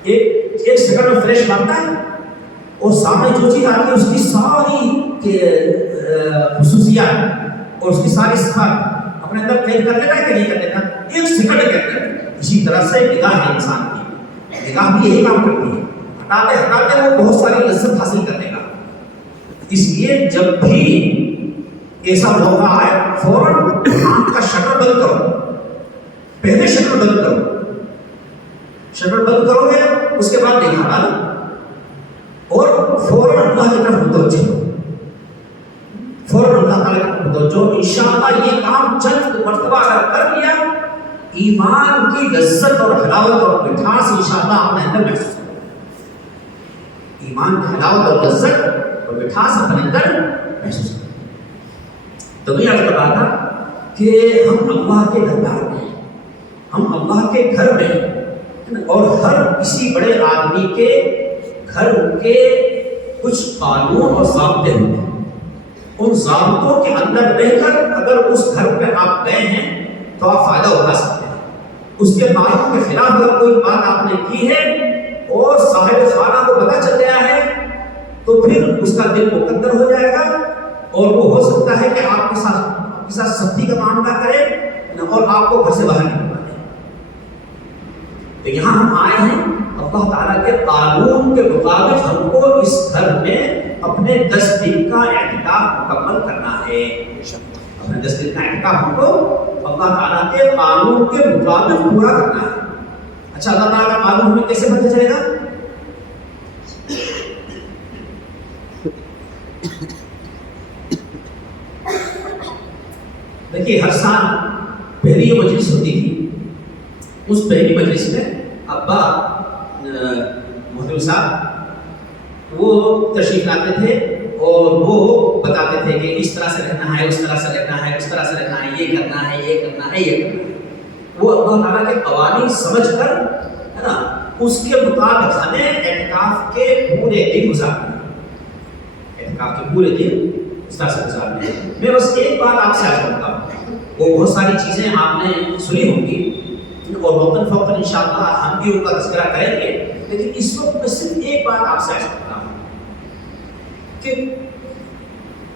ایک سیکنڈ میں فلیش مارتا ہے اور سامنے جو چیز آتی ہے اس کی ساری خصوصیات اور اس کی ساری صفات اپنے اندر قید کر لیتا ہے کہ نہیں کر لیتا؟ ایک سیکنڈ کے اندر. اسی طرح سے نگاہ ہے انسان کی، نگاہ بھی یہی کام کرتی ہے، ہٹاتے ہٹاتے وہ بہت ساری لذت حاصل کرنے کا. اس لیے جب بھی ایسا موقع آئے فوراً آنکھ کا شٹر بند کرو. پہلے شٹر بند کرو، شٹر بند کرو گے اس کے بعد نگاہ ڈالو اور فوراً اللہ کی طرف متوجہ ہو، فوراً اللہ تعالیٰ کی طرف متوجہ ہو. انشاءاللہ یہ کام چند مرتبہ اگر کر لیا، ایمان کی لذت اور حلاوت اور مٹھاس انشاءاللہ اپنے اندر محسوس ہوگا. ایمان کی حلاوت اور لذت اور مٹھاس اپنے اندر محسوس ہوگا. تو میں آپ کو کہا تھا کہ ہم اللہ کے دربار میں ہیں، ہم اللہ کے گھر میں ہیں، اور ہر کسی بڑے آدمی کے گھر کے کچھ قانون اور ضابطے ہوتے ہیں. ان ضابطوں کے اندر رہ کر اگر اس گھر پہ آپ گئے ہیں تو آپ فائدہ اٹھا سکتے ہیں. اس کے قانون کے خلاف اگر کوئی بات آپ نے کی ہے اور صاحب خانہ کو پتہ چل گیا ہے تو پھر اس کا دل مقدر ہو جائے گا اور وہ ہو سکتا ہے کہ آپ کے ساتھ سختی کا معاملہ کرے اور آپ کو گھر سے باہر نکلوا دے. تو یہاں ہم آئے ہیں اللہ تعالیٰ کے قانون کے مطابق ہم کو اس گھر میں اپنے 10 دن کا اعتکاف مکمل کرنا ہے. اپنے 10 دن کا اعتکاف ہم کو اللہ تعالیٰ کے قانون کے مطابق پورا کرنا ہے. اچھا، اللہ تعالیٰ کا قانون ہمیں کیسے پتہ چلے گا؟ دیکھیے ہر سال پہلی مجلس ہوتی تھی، اس پہلی مجلس میں ابا محترم صاحب وہ تشریف لاتے تھے اور وہ بتاتے تھے کہ اس طرح سے رہنا ہے، اس طرح سے رہنا ہے، اس طرح سے رہنا ہے، یہ کرنا ہے، یہ کرنا ہے، یہ کرنا ہے. وہ اللہ تعالیٰ کے قوانین سمجھ کر ہے نا اس کے مطابق ہمیں اعتکاف کے پورے دن گزارنے ہیں، اعتکاف کے پورے دن اس طرح سے گزارنے ہیں. میں بس ایک بات آپ سے عرض کرتا ہوں، وہ بہت ساری چیزیں آپ نے سنی ہوں گی اور وقتاً فوقتاً انشاءاللہ ہم بھی ان کا تذکرہ کریں گے، لیکن اس وقت میں صرف ایک بات آپ سے عرض کرتا ہوں کہ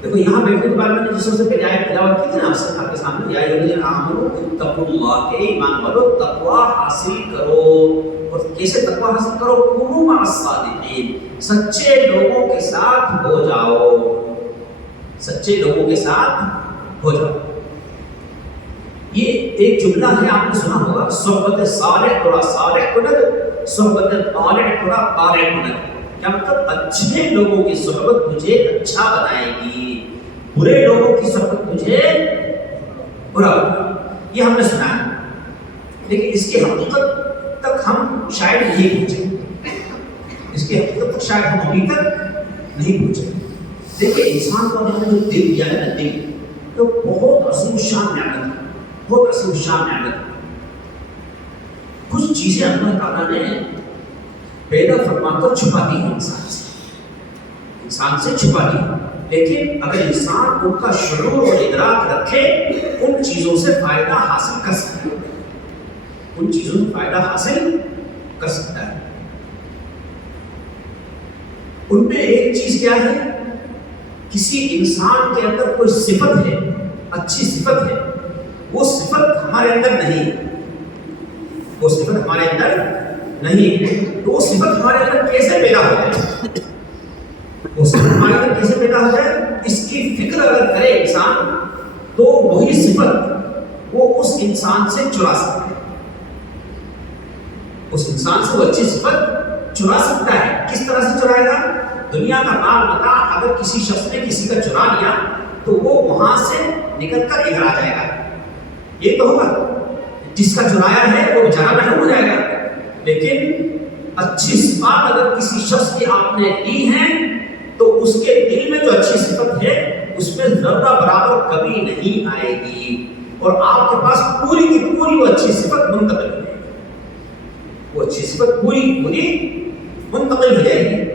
دیکھو یہاں بیٹھنے کے بعد میں نے جس سے پہلے آیت تلاوت کی تھی نا آپ کے سامنے، یا ایھا الذین آمنوا اتقوا اللہ، کہ ایمان والو تقویٰ حاصل کرو. اور کیسے تقویٰ حاصل کرو؟ کونوا مع الصادقین، سچے لوگوں کے ساتھ ہو جاؤ، سچے لوگوں کے ساتھ ہو جاؤ۔ یہ ایک جملہ ہے، آپ نے سنا ہوگا، صحبت صالح ترا صالح کند، صحبت طالع ترا طالع کند۔ کیا مطلب؟ اچھے لوگوں کی صحبت تجھے اچھا بنائے گی، برے لوگوں کی صحبت تجھے برا بنائے گی۔ یہ ہم نے سنا ہے، لیکن اس کی حقیقت تک ہم شاید نہیں پہنچے، اس کی حقیقت تک شاید ہم ابھی تک نہیں پہنچے۔ دیکھیں انسان کو اللہ نے جو دل دیا ہے نا، دل تو بہت عظیم شان نعمت ہے، بہت عظیم شان نعمت ہے۔ کچھ چیزیں اللہ تعالیٰ نے پیدا فرما کر چھپا دی ہیں انسان سے چھپا دی، لیکن اگر انسان ان کا شعور اور ادراک رکھے ان چیزوں سے فائدہ حاصل کر سکتا ہے، ان چیزوں سے فائدہ حاصل کر سکتا ہے۔ ان میں ایک چیز کیا ہے؟ کسی انسان کے اندر کوئی صفت ہے، اچھی صفت ہے، وہ صفت ہمارے اندر نہیں، وہ صفت ہمارے اندر نہیں، تو وہ صفت ہمارے اندر کیسے پیدا ہو جائے؟ وہ صفت ہمارے اندر کیسے پیدا ہو جائے؟ اس کی فکر اگر کرے انسان تو وہی صفت وہ اس انسان سے چرا سکتا ہے، اس انسان سے وہ اچھی صفت چرا سکتا ہے۔ کس طرح سے چرائے گا؟ دنیا کا مال متاع اگر کسی شخص نے کسی کا چرا لیا تو وہ وہاں سے نکل کر ادھر آ جائے گا، یہ تو ہوگا، جس کا چرایا ہے وہ بیچارہ محروم ہو جائے گا۔ لیکن اچھی صفات اگر کسی شخص کی آپ نے دی ہیں تو اس کے دل میں جو اچھی صفت ہے اس میں ذرہ برابر کمی نہیں آئے گی، اور آپ کے پاس پوری کی پوری وہ اچھی صفت منتقل ہو جائے گی، وہ اچھی صفت پوری پوری منتقل ہو جائے گی۔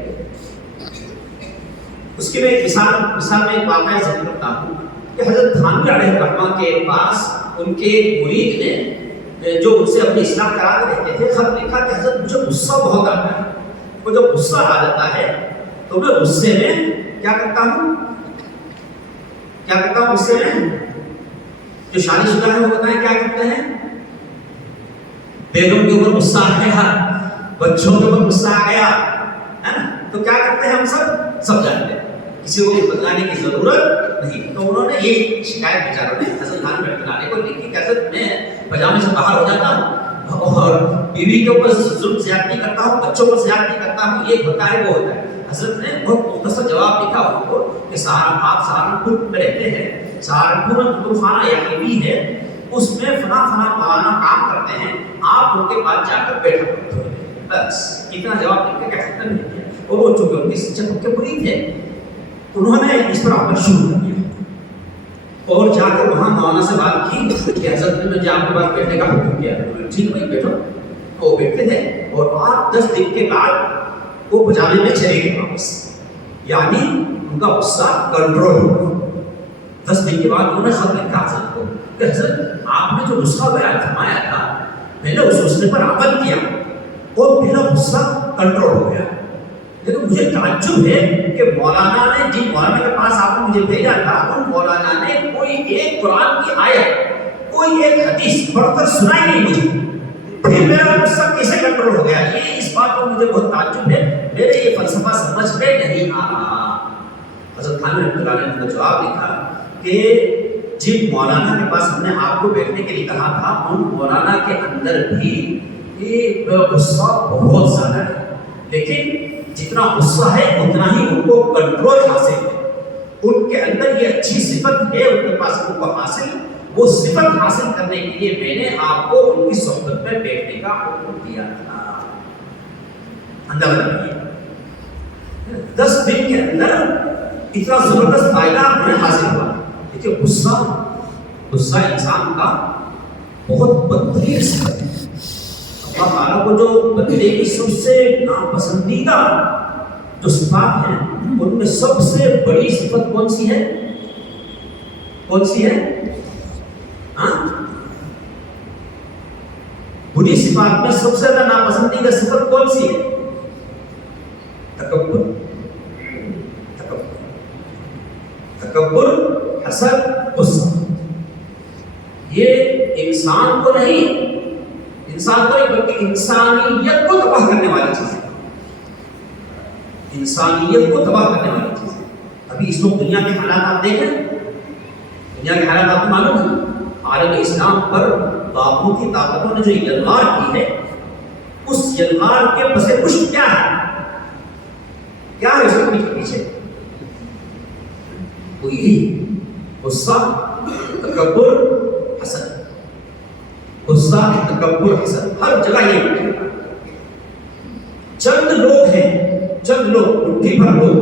اس کی میں ایک مثال میں ایک واقعہ ذکر کرتا ہوں کہ حضرت تھانوی علیہ الرحمہ کے پاس ان کے مرید نے جو ان سے اپنی اصلاح کرا کے رہتے تھے خط لکھا کہ حضرت مجھے غصہ بہت آتا ہے، وہ جب غصہ آ جاتا ہے تو میں غصے میں کیا کرتا ہوں غصے میں؟ جو شادی شدہ ہے وہ بتائیں کیا کرتے ہیں؟ بیگم کے اوپر غصہ آ گیا، بچوں کے اوپر غصہ آ گیا، تو کیا کرتے ہیں ہم سب جانتے ہیں، کسی کو بتلانے کی ضرورت نہیں۔ تو انہوں نے یہ شکایت بیچاروں نے حضرت خان بیٹھلانے کو لکھی کہ حضرت میں پجامے سے باہر ہو جاتا ہوں اور بیوی کے اوپر ظلم زیادتی کرتا ہوں، بچوں پر زیادتی کرتا ہوں، یہ ہوتا ہے وہ ہوتا ہے۔ حضرت نے بہت مختصر جواب لکھا ان کو کہ آپ سہارنپور میں رہتے ہیں، سہارنپور میں کتب خانہ یعقوبی ہے، اس میں فلاں مولانا کام کرتے ہیں، آپ ان کے پاس جا کر بیٹھا کرتے ہیں، بس اتنا جواب لکھ کے ختم نہیں کیا۔ اور وہ چونکہ ان کی سچے کے مرید تھے، انہوں نے اس پر عمل شروع کر دیا اور جا کر وہاں مولانا سے بات کی کہ حضرت نے مجھے آپ کے پاس بیٹھنے کا حکم کیا، ٹھیک بھائی بیٹھو۔ وہ بیٹھتے تھے اور 8-10 دن کے بعد وہ پجامے میں چلے گئے واپس، یعنی ان کا غصہ کنٹرول ہو۔ 10 دن کے بعد انہوں نے خط لکھا حضرت کو کہ حضرت آپ نے جو نسخہ بیان فرمایا تھا میں نے اس نسخے پر عمل کیا اور میرا غصہ کنٹرول ہو گیا، لیکن مجھے تعجب ہے کہ مولانا نے جن مولانا کے پاس آپ نے مجھے بھیجا تھا ان مولانا نے کوئی ایک قرآن کی آیت، کوئی ایک حدیث پڑھ کر سنائی نہیں مجھے، پھر میرا غصہ کیسے کنٹرول ہو گیا؟ یہ اس بات پر مجھے بہت تعجب ہے، میرے یہ فلسفہ سمجھ میں نہیں آ رہا۔ حضرت خان رحمۃ اللہ نے جواب لکھا کہ جن مولانا کے پاس ہم نے آپ کو بیٹھنے کے لیے کہا تھا ان مولانا کے اندر بھی یہ غصہ بہت زیادہ ہے، لیکن جتنا غصہ ہے اتنا ہی ان کو کنٹرول حاصل ہے، ان کے اندر یہ اچھی صفت ہے، ان کے پاس ان کو حاصل، وہ صفت حاصل کرنے کے لیے میں نے آپ کو ان کی صحبت میں بیٹھنے کا حکم دیا تھا۔ اندازہ کیجیے 10 دن کے اندر اتنا زبردست فائدہ انہیں حاصل ہوا۔ دیکھیے غصہ انسان کا بہت بدترین صفت ہے۔ اللہ تعالیٰ کو جو بندے کی سب سے ناپسندیدہ جو صفات ہیں ان میں سب سے بڑی صفت کون سی ہے؟ کون سی ہے؟ بری صفات میں سب سے زیادہ ناپسندیدہ صفت کون سی ہے؟ تکبر، حسد، غصہ۔ یہ انسان کو نہیں بلکہ انسانیت کو تباہ انسانیت کو تباہ کرنے والی چیز ہے۔ ابھی اس وقت دنیا کے حالات آپ دیکھ رہے ہیں، دنیا کے حالات آپ کو معلوم ہے، عالم اسلام پر باغوتی طاقتوں نے جو یلغار کی ہے، اس یلغار کے پس پشت کیا ہے؟ کیا ہے اس کے پیچھے؟ وہ یہی غصہ، تکبر، حسد۔ غصہ، تکبر، حسد، ہر جگہ یہ ہے۔ چند لوگ ہیں، چند لوگ، مٹھی بھر لوگ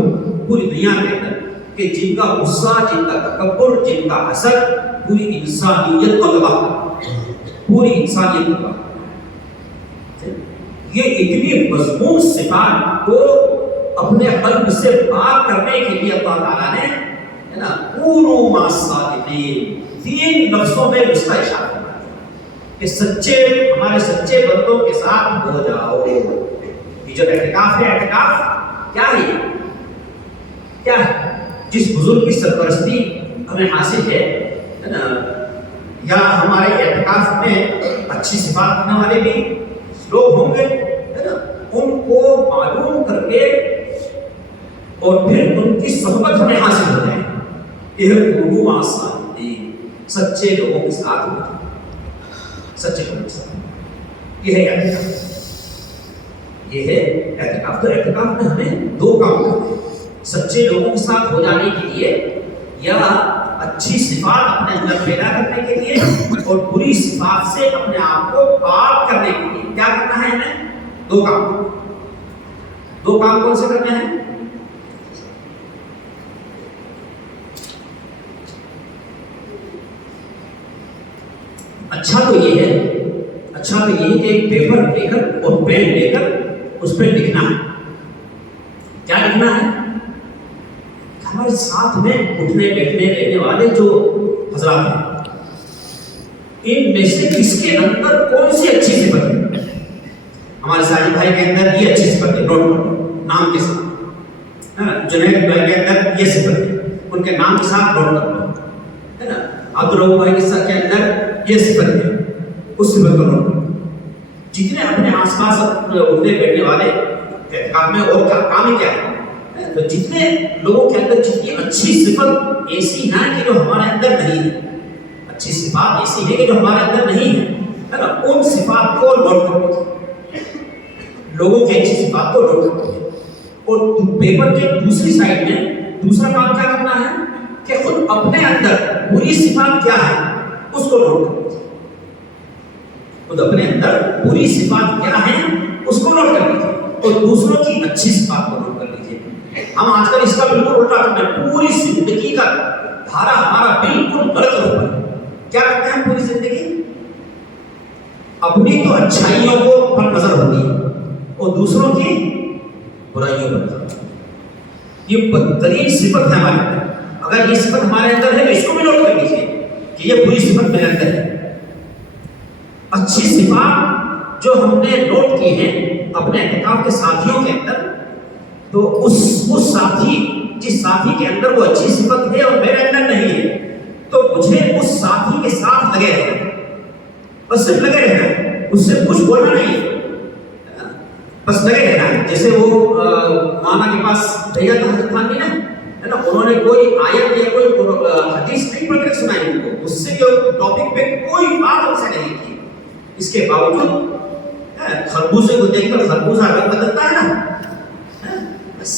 پوری دنیا کے اندر کہ جن کا غصہ، جن کا تکبر، جن کا حسد پوری انسانیت کو تباہ کرتا، پوری انسانیت کو تباہ کرتا۔ یہ اتنی مضمون صفات کو اپنے قلب سے پاک کرنے کے لیے اللہ تعالیٰ نے ہے نا کونوا مع الصادقین، 3 لفظوں میں اس کا اشارہ کرا کہ سچے، ہمارے سچے بندوں کے ساتھ ہو جاؤ۔ یہ جو اعتکاف ہے، اعتکاف کیا ہے؟ کیا ہے؟ جس بزرگ کی سرپرستی ہمیں حاصل ہے نا، یا ہمارے اعتکاف میں اچھی صفات رکھنے والے بھی لوگ ہوں گے ہے نا، ان کو معلوم کر کے اور پھر ان کی صحبت ہمیں حاصل ہو جائے، یہ کونوا مع الصادقین، سچے لوگوں کے ساتھ ہو جائے، سچے لوگوں کے ساتھ۔ یہ ہے اعتکاف، یہ ہے اعتکاف۔ تو اعتکاف میں ہمیں 2 کام کرنے ہیں، سچے لوگوں کے ساتھ ہو جانے کے لیے یا اچھی صفات اپنے اندر پیدا کرنے کے لیے اور بری صفات سے اپنے آپ کو پاک کرنے کے لیے کیا کرنا ہے؟ ہمیں 2 کام۔ 2 کام کون سے کرنے ہیں؟ اچھا تو یہ ہے کہ ایک پیپر لے کر اور پین لے کر اس پہ لکھنا ہے۔ کیا لکھنا ہے؟ ہمارے ساتھ میں اٹھنے بیٹھنے رہنے والے جو حضرات ہیں، ان میں سے کس کے اندر کون سی اچھی صفت ہے؟ ہمارے ساجد بھائی کے اندر یہ اچھی صفت ہے، نوٹ کرو نام کے ساتھ۔ جنید بھائی کے اندر یہ صفت ہے، ان کے نام کے ساتھ نوٹ کرو، ہے نا۔ عبدالرؤف بھائی کے اندر یہ صفت ہے، اس صفت کو نوٹ کرو۔ جتنے اپنے آس پاس اٹھنے بیٹھنے والے اعتکاف میں اور کیا کام ہی کیا ہے، تو جتنے لوگوں کے اندر جتنی اچھی صفت ایسی ہے کہ جو ہمارے اندر نہیں ہے، اچھی صفات ایسی ہے کہ جو ہمارے اندر نہیں ہے نا، ان صفات کو نوٹ کرو، لوگوں کی اچھی صفات کو نوٹ کرو۔ اور پیپر کے دوسری سائڈ میں دوسرا کام کیا کرنا ہے کہ خود اپنے اندر بری صفات کیا ہے اس کو نوٹ کرو، خود اپنے اندر بری صفات کیا ہے اس کو نوٹ کر لیجیے اور دوسروں کی اچھی صفات کو نوٹ کر لیجیے۔ ہم آج کل اس کا بالکل الٹا کرتے ہیں، پوری زندگی کا دھارا ہمارا بالکل غلط ہوتا ہے۔ کیا کرتے ہیں پوری زندگی؟ اپنی تو اچھائیوں کو پر نظر ہوتی ہے اور دوسروں کی برائیوں پر نظر ہوتی ہے۔ یہ بدترین صفت ہے ہمارے اندر۔ اگر یہ صفت ہمارے اندر ہے تو اس کو بھی نوٹ کر لیجیے کہ یہ بری صفت میرے اندر ہے۔ اچھی صفات جو ہم نے نوٹ کی ہیں اپنے اعتکاف کے ساتھیوں کے اندر، تو اس ساتھی، جس ساتھی کے اندر وہ اچھی صفت ہے اور میرے اندر نہیں ہے، تو مجھے اس ساتھی کے ساتھ لگے رہنا، بس صرف لگے رہنا ہے، اس سے کچھ بولنا نہیں ہے، بس لگے رہنا ہے۔ جیسے وہ مانا کے پاس بھیا تھا حضرت خان بھی نا، ہے نا، انہوں نے کوئی آیت یا کوئی حدیث نہیں پڑھ کر سنائی ان کو، اس سے جو ٹاپک پہ کوئی بات ان سے نہیں کی، اس کے باوجود خربوزے کو دیکھ کر خربوزہ رنگ بدلتا ہے نا، بس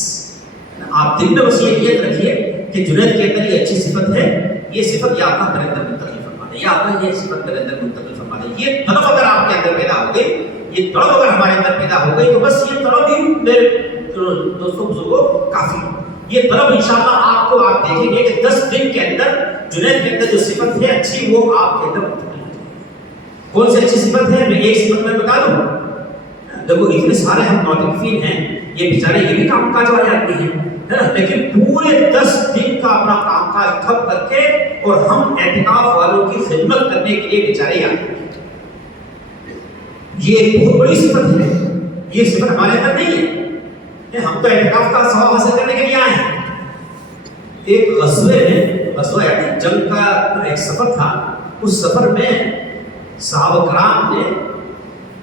آپ دل میں بس یہ نیت رکھیے کہ جنید کے اندر یہ اچھی صفت ہے، یہ صفت یا اللہ میرے اندر منتقل فرما دے، یا اللہ یہ صفت میرے اندر منتقل فرما دے۔ یہ طلب اگر آپ کے اندر پیدا ہو گئی، یہ طلب اگر ہمارے اندر پیدا ہو گئی، تو بس یہ طلب ہی میرے دوستوں بزرگوں کافی ہے۔ یہ طلب انشاءاللہ آپ کو آپ دیکھیں گے کہ 10 دن کے اندر جنید کے اندر جو صفت ہے اچھی، وہ آپ کے اندر منتقل ہو جائے گی۔ کون سی اچھی صفت ہے؟ میں ایک صفت میں بتا دوں، دیکھو اتنے سارے ہم نوتقفین ہیں، یہ بیچارے یہ بھی کام کاج والے آدمی ہیں، ہے نا، لیکن پورے 10 دن کا اپنا کام کاج ٹھپ کر کے اور ہم اعتکاف والوں کی خدمت کرنے کے لیے بیچارے آتے ہیں۔ یہ ایک بہت بڑی صفت ہے، یہ صفت ہمارے اندر نہیں ہے، ہم تو اعتکاف کا ثواب حاصل کرنے کے لیے آئے ہیں۔ ایک غزوے میں، غزوہ یعنی جنگ کا ایک سفر تھا، اس سفر میں صحابہ کرام نے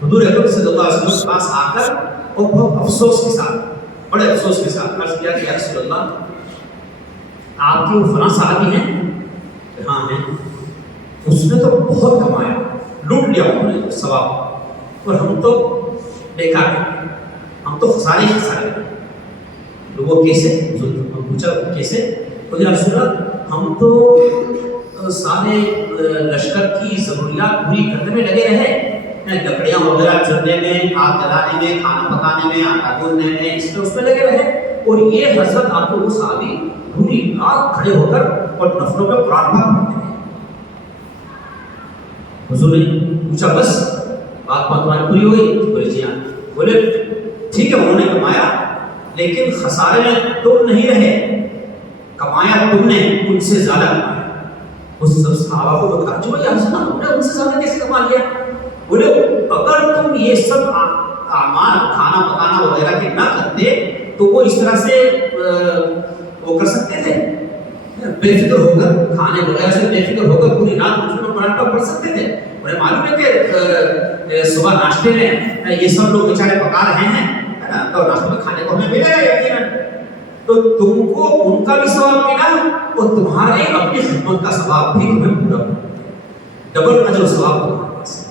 حضور اکرم صلی اللہ علیہ وسلم کے پاس آ کر اور بہت افسوس کے ساتھ بڑے افسوس کے ساتھ عرض کیا کہ یا رسول اللہ آپ کے وہ فلاں صحابی ہیں؟ ہاں ہیں. اس نے تو بہت کمایا، لوٹ لیا انہوں نے ثواب، اور ہم تو بیکار ہیں، ہم تو خسارے ہیں. وہ کیسے؟ پوچھا کیسے؟ تو یا رسول اللہ ہم تو سارے لشکر کی ضروریات پوری کرنے میں لگے رہے، لکڑیاں وغیرہ چننے میں، آگ جلانے میں، کھانا پکانے میں، آٹا گوندنے میں، اس میں لگے رہے. اور یہ حضرت آپ کو وہ صحابی پوری رات کھڑے ہو کر اور نفلوں میں قرآن پاک پڑھتے ہیں. حضور نے پوچھا بس بات تمہاری پوری ہوئی؟ بولے جی ہاں. بولے ٹھیک ہے انہوں نے کمایا لیکن خسارے میں تم نہیں رہے، کمایا تم نے ان سے زیادہ کمایا. اس سب صحابہ کو بتا جو بھائی ہم نے ان سے زیادہ کیسے کما لیا؟ بولے اگر تم یہ سب اعمال کھانا پکانا وغیرہ کے نہ کرتے تو وہ اس طرح سے وہ کر سکتے تھے، بے فکر ہو کر کھانے وغیرہ سے بے فکر ہو کر پوری رات اس میں قرآن پاک پڑھ سکتے تھے. انہیں معلوم ہے کہ صبح ناشتے میں یہ سب لوگ بیچارے پکا رہے ہیں تو ناشتے میں کھانے کو ہمیں ملے گا یقیناً، تو تم کو ان کا بھی ثواب ملا اور تمہارے اپنی خدمت کا ثواب بھی تمہیں پورا ڈبل اجر و ثواب تمہارے پاس.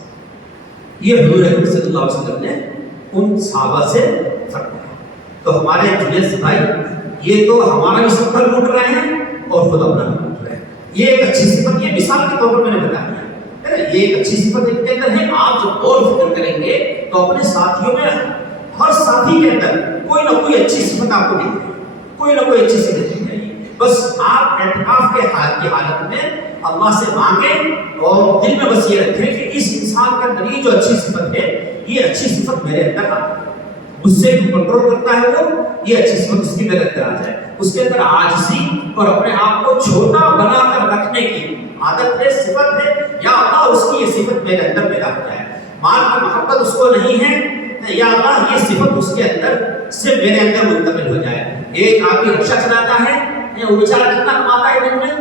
یہ حضور اکرم صلی اللہ علیہ وسلم نے ان صحابہ سے فرمایا. تو ہمارے جنید بھائی یہ تو ہمارا بھی سب پر لوٹ رہے ہیں اور خود اپنا بھی لوٹ رہے ہیں. یہ ایک اچھی صفت، یہ مثال کے طور پر میں نے بتایا ہے. یہ ایک اچھی صفت ان کے اندر ہے. آپ جب اور فکر کریں گے تو اپنے ساتھیوں میں ہر ساتھی کے اندر کوئی نہ کوئی اچھی صفت آپ کو ملے گی، کوئی نہ کوئی اچھی صفت مل جائے گی. بس آپ اعتکاف کے حالت میں اللہ سے مانگیں اور دل میں بس یہ رکھیں کہ اس انسان کے اندر یہ جو اچھی صفت ہے یہ اچھی صفت میرے اندر آ جائے. اس سے کنٹرول کرتا ہے وہ، یہ اچھی صفت اس کی میرے اندر آ جائے. اس کے اندر عاجزی اور اپنے آپ کو چھوٹا بنا کر رکھنے کی عادت ہے، صفت ہے، یا اللہ اس کی یہ صفت میرے اندر پیدا ہو جائے. مال کی محبت اس کو نہیں ہے، یا اللہ یہ صفت اس کے اندر سے میرے اندر منتقل ہو جائے. ایک آدمی رکشہ چلاتا ہے، وہ بیچارہ کتنا کماتا ہے دن میں،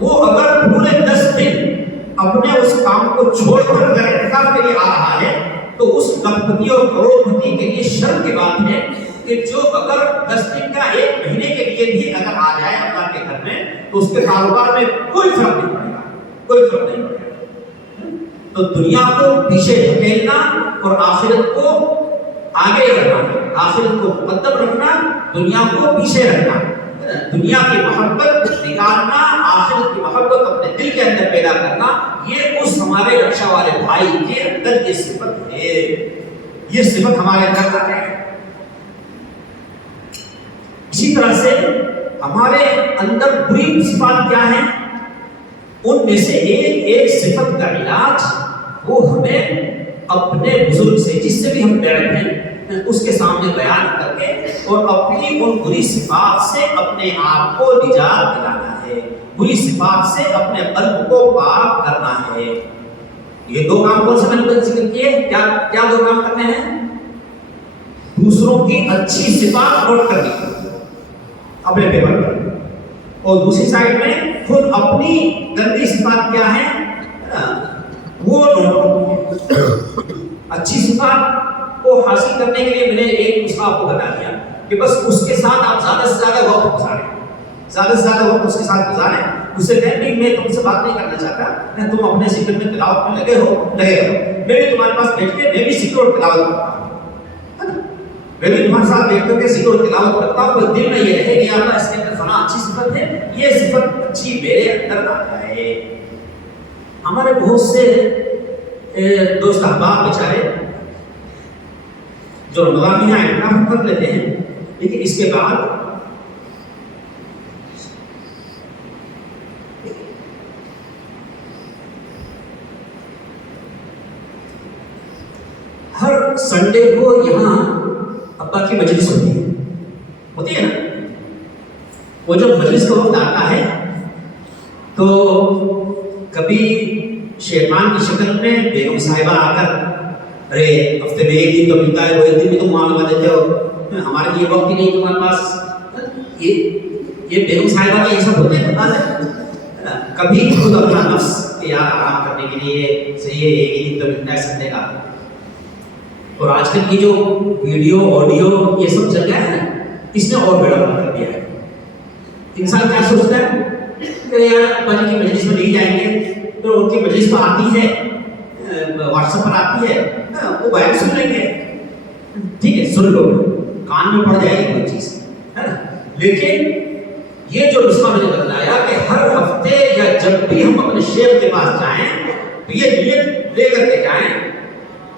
وہ اگر پورے 10 دن اپنے اس کام کو چھوڑ کر اگر اعتکاف کے لیے آ رہا ہے تو اس لکھپتی اور کروڑ پتی کے لیے شرم کی بات ہے کہ جو اگر 10 دن کا 1 مہینے کے لیے بھی اگر آ جائے اللہ کے گھر میں تو اس کے کاروبار میں کوئی فرق نہیں پڑے گا، کوئی فرق نہیں پڑے گا. تو دنیا کو پیچھے دھکیلنا اور آخرت کو آگے رکھنا، آخرت کو مقدم رکھنا، دنیا کو پیچھے رکھنا، دنیا کی محبت نکالنا، آخرت کی محبت اپنے دل کے اندر پیدا کرنا، یہ اس ہمارے رکشا والے بھائی کے اندر یہ صفت ہے. یہ صفت ہمارے اندر آ ہے. اسی طرح سے ہمارے اندر بری صفات کیا ہیں؟ ان میں سے ایک صفت کا علاج وہ ہمیں اپنے بزرگ سے جس سے بھی ہم بیٹھے ہیں اس کے سامنے بیان کر کے اور اپنی ان بری صفات سے اپنے آپ کو نجات دلانا ہے، بری صفات سے اپنے قلب کو پاک کرنا ہے. یہ 2 کام کون سے میں نے ذکر کیے؟ کیا 2 کام کرنے ہیں؟ دوسروں کی اچھی صفات نوٹ کرنی اپنے پیپر پر، اور دوسری سائڈ میں خود اپنی گندی صفات کیا ہے وہ نوٹ کرنی. اچھی صفات کو حاصل کرنے کے لیے میں نے ایک نسخہ آپ کو بتا دیا کہ بس اس کے ساتھ آپ زیادہ سے زیادہ وقت گزاریں، زیادہ سے زیادہ وقت اس کے ساتھ گزاریں. اس سے کہیں بھی میں تم سے بات نہیں کرنا چاہتا، تم اپنے ذکر میں تلاوت میں لگے رہو، میں بھی تمہارے پاس بیٹھ کے میں بھی ذکر اور تلاوت کرتا ہوں، میں بھی تمہارے ساتھ بیٹھ کر کے ذکر اور تلاوت کرتا ہوں. تو دل میں یہ رہے کہ اللہ اس کے اندر فلاں اچھی صفت ہے، یہ صفت اچھی میرے اندر آ جائے. ہمارے بہت سے دوست احباب بیچارے جو رمضان میں اعتکاف کر لیتے ہیں لیکن اس کے بعد ہر سنڈے کو یہاں ابا کی مجلس ہوتی ہے نا. وہ جب مجلس کا وقت آتا ہے تو کبھی شیطان کی شکل میں بیگم صاحبہ آ کر ارے ہفتے میں 1 دن تو ملتا ہے، وہ 1 دن بھی تم معلومات دیتے ہو، ہمارے لیے وقت ہی نہیں تمہارے پاس. یہ بیگم صاحبہ کا یہ سب ہوتے ہیں. کبھی خود اپنا نفس کہ یار آرام کرنے کے لیے صحیح ہے 1 ہی دن تو ملتا ہے سنڈے کا، اور آج کل یہ جو ویڈیو آڈیو یہ سب چل گیا ہے نا، اس نے اور بیڑا پار کر دیا ہے۔ انسان کیا سوچتا ہے کہ یار ابا جی کی مجلس میں نہیں جائیں گے، تو ان کی مجلس پر آتی ہے، واٹس ایپ پر آتی ہے، وہ بیان سن لیں گے، ٹھیک ہے سن لو، کان میں پڑ جائے گی کوئی چیز ہے نا۔ لیکن یہ جو نسخہ میں نے بتلایا کہ ہر ہفتے یا جب بھی ہم اپنے شیخ کے پاس جائیں تو یہ نیت لے کر کے جائیں،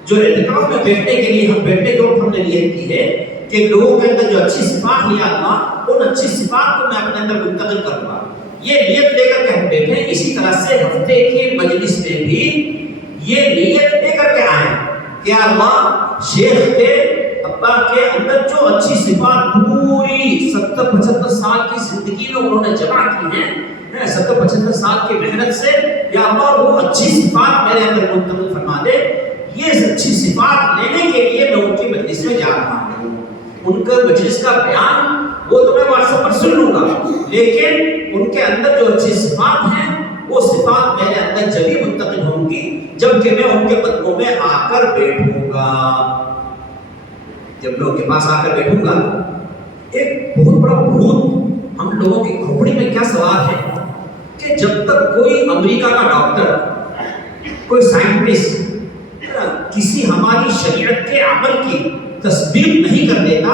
جو اعتکاف میں بیٹھنے کے لیے ہم بیٹھنے کے وقت ہم نے نیت کی ہے کہ لوگوں کے اندر جو اچھی صفات ہے یا اللہ ان اچھی صفات کو میں اپنے اندر منتقل کروں گا، یہ نیت لے کر کے ہم بیٹھیں۔ اسی طرح سے ہفتے کی مجلس میں بھی یہ نیت لے کر کے آئیں کہ اللہ شیخ کے ابا کے اندر جو اچھی صفات پوری 70-75 سال کی زندگی میں انہوں نے جمع کی ہیں، 70-75 سال کی محنت سے، یا اللہ وہ اچھی صفات میرے اندر منتقل فرما دے۔ یہ اچھی صفات لینے کے لیے میں ان کی مجلس میں جا رہا ہوں، ان کا مجلس کا بیان وہ تو میں واٹس ایپ پر سن لوں گا، لیکن ان کے اندر جو اچھی صفات ہیں وہ صفات میرے اندر جبھی منتقل ہوں گی جب کہ میں ان کے قدموں میں آ کر بیٹھوں گا۔ جب لوگوں کے پاس آ کر بیٹھوں گا، ایک بہت بڑا بھوت ہم لوگوں کی کھوپڑی میں کیا سوال ہے کہ جب تک کوئی امریکہ کا ڈاکٹر، کوئی سائنٹسٹ کسی ہماری شریعت کے عمل کی تصدیق نہیں کر دیتا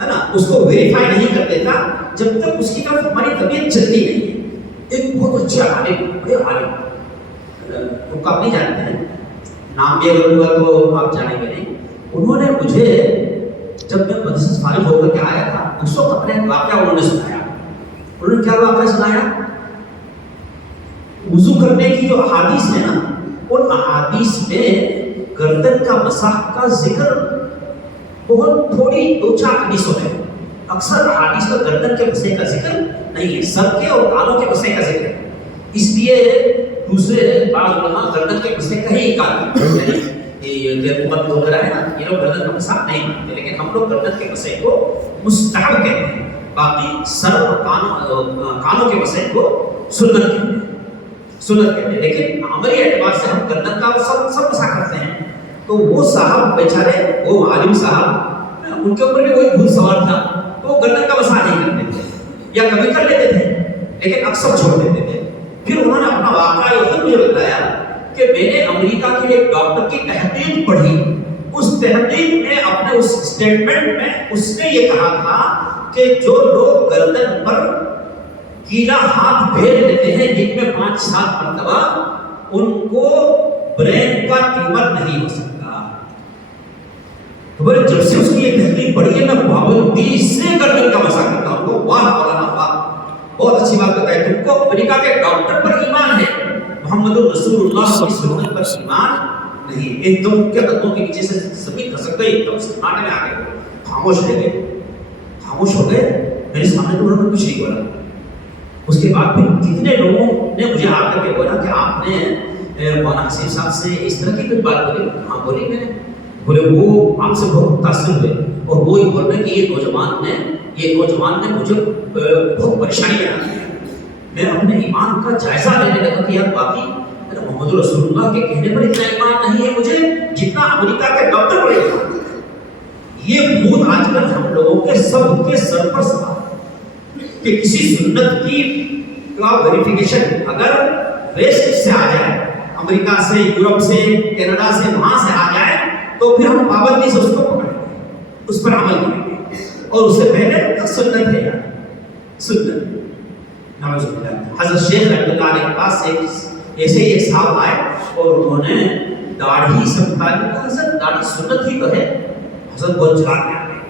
ہے نا، اس کو ویریفائی نہیں کر دیتا، جب تک اس کی طرف ہماری طبیعت چلتی نہیں ہے۔ ایک بہت اچھے عالم، بڑے عالم، ان کو آپ نہیں جانتے ہیں، نام بھی اگر ہوگا تو آپ جانیں گے نہیں، انہوں نے مجھے جب میں مدرسے سے فارغ ہو کر کے آیا تھا اس وقت اپنے واقعہ انہوں نے سنایا۔ انہوں نے کیا واقعہ سنایا؟ وضو کرنے کی جو احادیث ہے نا، ان احادیث میں گردن کا مسح کا ذکر بہت تھوڑی 2-4 حدیثوں میں، اکثر احادیث میں گردن کے مسح کا ذکر نہیں ہے، سر کے اور کانوں کے مسح کا ذکر ہے۔ اس لیے دوسرے بعض علماء گردن کے مسح کا ہی کہتے ہیں، یہ غیر وغیرہ ہے نا، یہ لوگ گردن کا مسح نہیں مانتے، لیکن ہم لوگ گردن کے مسح کو مستحب کہتے ہیں، باقی سر اور کانوں کے مسح کو سنت کہتے ہیں، سنت کہتے ہیں۔ لیکن عملی اعتبار سے ہم گردن کا سب مسح کرتے ہیں۔ تو وہ صاحب بیچارے، وہ عالم صاحب، ان کے اوپر بھی کوئی بھول سوال تھا تو وہ گردن کا مسح نہیں کرتے تھے، یا کبھی کر لیتے تھے لیکن اکثر چھوڑ دیتے تھے۔ پھر انہوں نے اپنا واقعہ یہ خود مجھے بتایا کہ میں نے امریکہ کے ایک ڈاکٹر کی تحقیق پڑھی، اس تحقیق میں اپنے اس اسٹیٹمنٹ میں اس نے یہ کہا تھا کہ جو لوگ گردن پر کیلا ہاتھ پھیر لیتے ہیں جن میں 5-7 مرتبہ، ان کو برین کا ٹیومر نہیں ہو سکتا۔ تو بولے جب سے اس کی یہ تحقیق پڑھی ہے میں پابندی سے گردن کا مسح کرتا ہوں۔ تو واہ مولانا واہ، بہت اچھی بات بتائی، تم کو امریکہ کے ڈاکٹر پر ایمان ہے، محمد رسول اللہ کی سنت پر ایمان نہیں۔ ایک دم کے قدموں کے نیچے سے زمین کھسک گئی، ایک دم سناٹے میں آ گئے، خاموش رہ گئے، خاموش ہو گئے۔ میرے سامنے تو انہوں نے کچھ نہیں بولا۔ اس کے بعد پھر کتنے لوگوں نے مجھے آ کر کے بولا کہ آپ نے مولانا حسین صاحب سے اس طرح کی کچھ بات بولی؟ ہاں بولی میں نے۔ بولے وہ آپ سے بہت متاثر ہوئے اور وہ یہ بول رہے کہ یہ نوجوان نے مجھے بہت پریشانی میں ڈال دیا۔ میں اپنے ایمان کا جائزہ لینے لگا کہ یار باقی محمد رسول اللہ کے کہنے پر اتنا ایمان نہیں ہے مجھے جتنا امریکہ کے ڈاکٹر پر ایمان۔ یہ بھوت آج کل ہم لوگوں کے سب کے سر پر سوار کہ کسی سنت کی ویریفیکیشن اگر ویسٹ سے آ جائے، امریکہ سے، یورپ سے، کینیڈا سے، وہاں سے آ جائے تو پھر ہم پابندی سے اس کو پکڑیں گے، اس پر عمل کریں گے، اور اس سے پہلے سنت ہے یار، سنت۔ نعوذ باللہ۔ حضرت شیخ رحمۃ اللہ علیہ کے پاس ایسے ہی ایک صاحب آئے اور انہوں نے داڑھی سے متعلق کہا، حضرت داڑھی سنت ہی تو ہے۔ حضرت بہت جلال میں آ گئے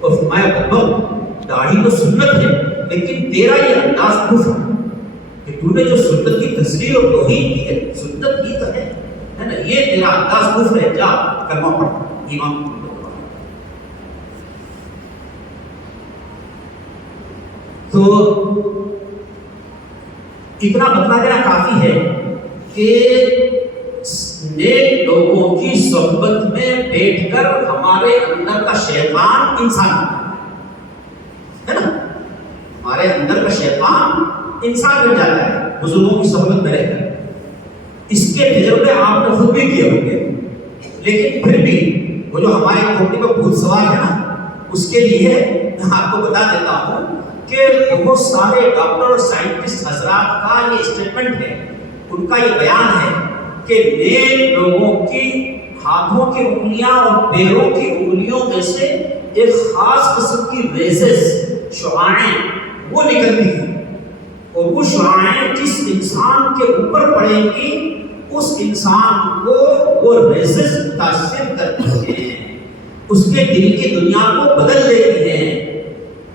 اور فرمایا بابا داڑھی تو سنت ہے لیکن تیرا یہ انداز کفر ہے کہ تو نے جو سنت کی تصریح اور توہین کی ہے، سنت کی تو ہے نا، یہ تیرا انداز کفر ہے، جا کلمہ پڑھ ایمان۔ تو اتنا بتلا دینا کافی ہے کہ نیک لوگوں کی صحبت میں بیٹھ کر ہمارے اندر کا شیطان انسان ہے نا، ہمارے اندر کا شیطان انسان بن جاتا ہے بزرگوں کی صحبت میں رہ کر۔ اس کے تجربے آپ نے خود بھی کیے ہوں گے، لیکن پھر بھی وہ جو ہماری کھوپڑی پہ بھوت سوار ہے نا، اس کے لیے میں آپ کو بتا دیتا ہوں کہ بہت سارے ڈاکٹر اور سائنٹسٹ حضرات کا یہ اسٹیٹمنٹ ہے، ان کا یہ بیان ہے کہ نیک لوگوں کی ہاتھوں کی انگلیاں اور پیروں کی انگلیوں میں سے ایک خاص قسم کی ریزز، شعاعیں وہ نکلتی ہیں، اور وہ شعاعیں جس انسان کے اوپر پڑیں گی اس انسان کو وہ ریزز متاثر کرتی ہیں، اس کے دل کی دنیا کو بدل دیتی ہیں،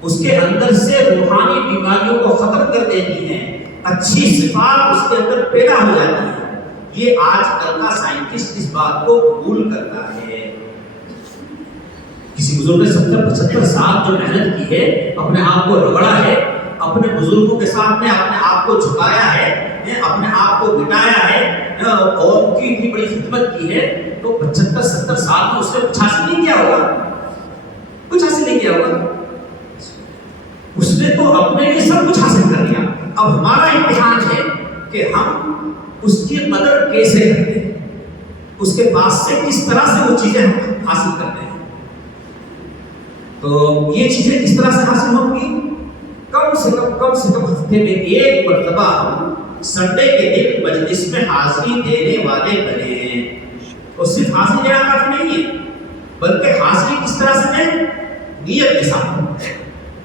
اس کے اندر سے روحانی بیماریوں کو ختم کر دیتی ہیں، اچھی صفات اس کے اندر پیدا ہو جاتی ہیں۔ یہ آج کل کا سائنٹسٹ اس بات کو قبول کرتا ہے۔ کسی بزرگ نے 70-75 سال جو محنت کی ہے، اپنے آپ کو رگڑا ہے، اپنے بزرگوں کے سامنے اپنے آپ کو جھکایا ہے، اپنے آپ کو مٹایا ہے، اور کی اتنی بڑی خدمت کی ہے، تو 75-70 سال میں اس نے کچھ حاصل نہیں کیا ہوگا، کچھ حاصل نہیں کیا ہوگا، اس نے تو اپنے لیے سب کچھ حاصل کر لیا۔ اب ہمارا امتحان ہے کہ ہم اس کی قدر کیسے کرتے ہیں، اس کے پاس سے کس طرح سے وہ چیزیں ہم حاصل کرتے ہیں۔ تو یہ چیزیں کس طرح سے حاصل ہوں گی؟ کم سے کم ہفتے میں ایک مرتبہ ہم سنڈے کے دن مجلس میں حاضری دینے والے بنے، اور صرف حاضری دینا کافی نہیں ہے، بلکہ حاضری کس طرح سے دیں؟ نیت کے ساتھ،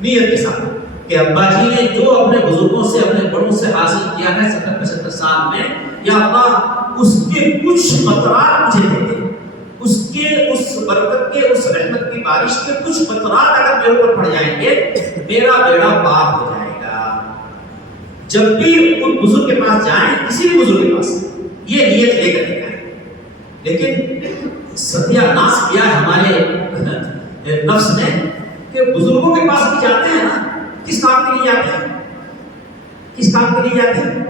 نیت کے ساتھ کہ ابا جی نے جو اپنے بزرگوں سے اپنے بڑوں سے حاصل کیا ہے 70-75 سال میں، یا اللہ اس کے کچھ قطرات مجھے دے دے، اس کے اس برکت کے اس رحمت کی بارش کے کچھ قطرات اگر میرے اوپر پڑ جائیں گے میرا بیڑا پار ہو جائے گا۔ جب بھی ان بزرگ کے پاس جائیں، کسی بھی بزرگ کے پاس، یہ نیت لے کر کے جائیں۔ لیکن ستیہ ناش کیا ہے ہمارے نفس نے کہ بزرگوں کے پاس بھی جاتے ہیں نا، کس کام کے لیے جاتے ہیں؟ کس کام کے لیے جاتے ہیں؟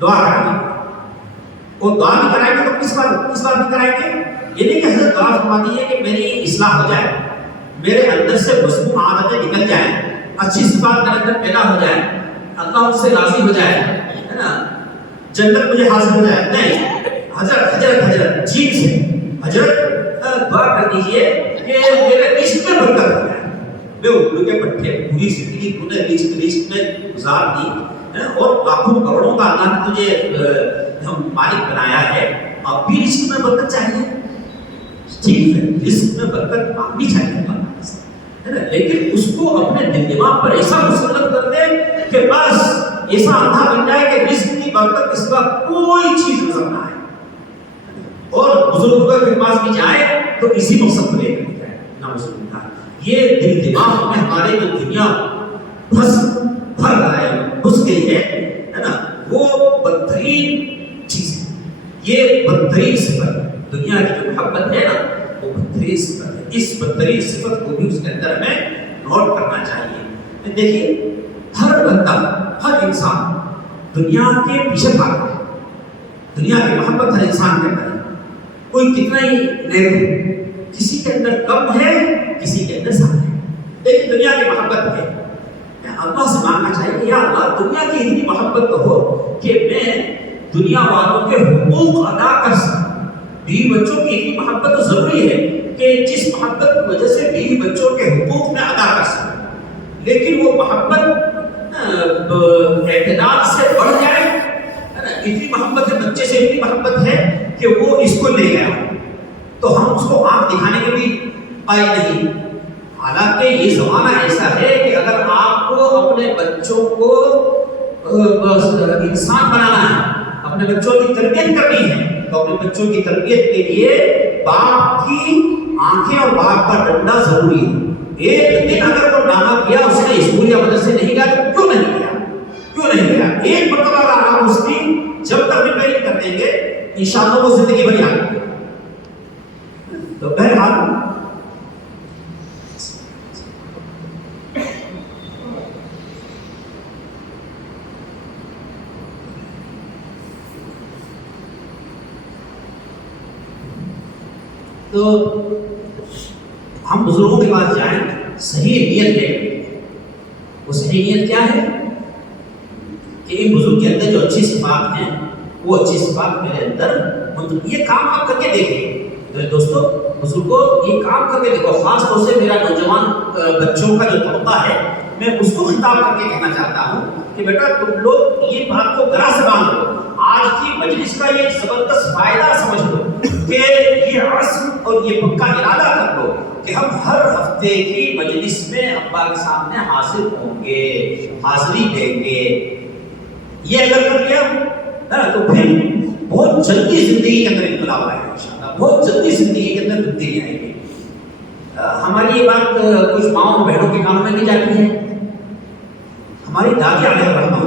دعا کرانے، اور دعا بھی کرائیں گے تو کس بات بھی کرائیں گے؟ یہ نہیں کہ حضرت دعا فرما دیجیے کہ میری اصلاح ہو جائے، میرے اندر سے مذموم عادتیں نکل جائیں، اچھی صفات میرے اندر پیدا ہو جائے، اللہ مجھ سے راضی ہو جائے، ہے نا، جنت مجھے حاصل ہو جائے۔ نہیں، حضرت جیب سے حضرت دعا کر دیجیے کہ میرے رزق میں برکت ہو جائے، میں اردو کے پٹھے پوری زندگی تو نے رزق میں گزار دی، اور لاکھوں کروڑوں کا اللہ نے تجھے مالک بنایا ہے، اب بھی رزق میں برکت چاہیے، ٹھیک ہے، رزق میں برکت مانگنی چاہیے اللہ سے، ہے نا، لیکن اس کو اپنے دل دماغ پر ایسا مسلط کر دے کہ بس ایسا اندھا بن جائے کہ رزق کی برکت اس کا کوئی چیز نظر نہ آئے، اور بزرگوں کے پاس بھی جائے تو اسی مقصد کو لے کر جائے، نعوذ باللہ۔ یہ دل دماغ میں ہمارے جو دنیا بھر رہا ہے، گھس گئی ہے نا، وہ بدترین چیز ہے، یہ بدترین صفت دنیا کی جو محبت ہے نا، وہ بدترین صفت ہے۔ اس بدترین صفت کو بھی اس کے اندر ہمیں نوٹ کرنا چاہیے۔ دیکھیے، ہر بندہ، ہر انسان دنیا کے پیچھے بھاگتا ہے، دنیا کی محبت ہر انسان کے اندر ہے، کوئی کتنا ہی نیک ہے، کسی کے اندر کم ہے، کسی کے اندر زیادہ ہے، لیکن دنیا کی محبت ہے۔ اللہ سے مانگنا چاہیے کہ یا اللہ دنیا کی اتنی محبت تو ہو کہ میں دنیا والوں کے حقوق ادا کر سکوں۔ بیوی بچوں کی اتنی محبت تو ضروری ہے کہ جس محبت کی وجہ سے بیوی بچوں کے حقوق میں ادا کر سکوں، لیکن وہ محبت اعتدال سے بڑھ جائے، اتنی محبت ہے بچے سے، اتنی محبت ہے کہ وہ اس کو لے گیا تو ہم اس کو آنکھ دکھانے کے بھی قائل نہیں۔ حالانکہ یہ زمانہ ایسا ہے کہ اگر آپ کو اپنے بچوں کو انسان بنانا ہے، اپنے بچوں کی تربیت کرنی ہے، تو اپنے بچوں کی تربیت کے لیے باپ کی آنکھیں اور باپ کا ڈنڈا ضروری ہے۔ ایک دن اگر وہ ڈرامہ کیا، اس نے اسکول یا مدرسے نہیں گیا تو کیوں نہیں گیا؟ ایک مرتبہ اگر آپ اس کی جب تک ریپیئرنگ کر دیں گے انشاءاللہ وہ زندگی بھر یاد رکھے گا۔ تو بہرحال تو ہم بزرگوں کے پاس جائیں صحیح نیت لے کر۔ وہ صحیح نیت کیا ہے کہ ان بزرگ کے اندر جو اچھی صفات ہیں وہ اچھی صفات میرے اندر، یہ کام آپ کر کے دیکھیں۔ دوستو حضور کو یہ کام کر کے دیکھو. خاص طور سے میرا نوجوان بچوں کا جو طبقہ ہے میں اس کو خطاب کر کے کہنا چاہتا ہوں کہ بیٹا تم لوگ یہ بات کو گرا سے باندھ لو. آج کی مجلس کا یہ زبردست فائدہ سمجھ لو کہ یہ عزم اور یہ پکا ارادہ کر لو کہ ہم ہر ہفتے کی مجلس میں ابا کے سامنے حاضر ہوں گے, حاضری دیں گے. یہ اگر کر لیا تو پھر بہت جلدی زندگی کے اندر انقلاب آئے گا انشاءاللہ, بہت جلدی زندگی کے اندر تبدیلی آئے گی. ہماری یہ بات کچھ ماؤں بہنوں کے کانوں میں نہیں جاتی ہے. ہماری دادی علیہ الرحمہ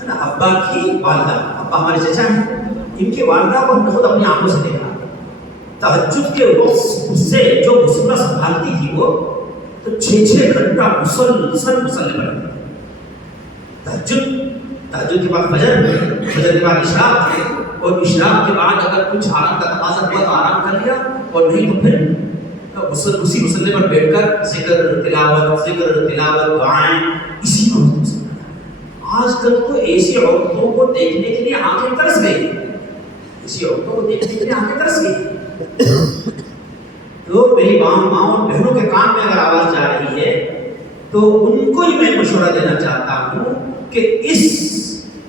ہے نا, ابا کی والدہ, ابا ہمارے چچا ہیں, ان کی والدہ کو ہم نے خود اپنی آنکھوں سے دیکھا. تہجد کے وقت سے جو مسلح سنبھالتی تھی وہ تو 6 گھنٹہ مسلسل مسلح پڑھتی تھی. تہجد کے بعد فجر کے بعد اشراق, اور اشراق کے بعد اگر کچھ آرام کا تقاضا ہوا تو آرام کر لیا, اور نہیں تو پھر اسی مسلح پر بیٹھ کر ذکر تلاوت دعائیں اسی میں. آج کل تو ایسی عورتوں کو دیکھنے کے لیے آنکھیں ترس گئی, ایسی عورتوں کو دیکھنے کے لیے آنکھیں ترس گئی. تو میری ماؤں بہنوں کے کان میں اگر آواز جا رہی ہے تو ان کو ہی میں مشورہ دینا چاہتا ہوں کہ اس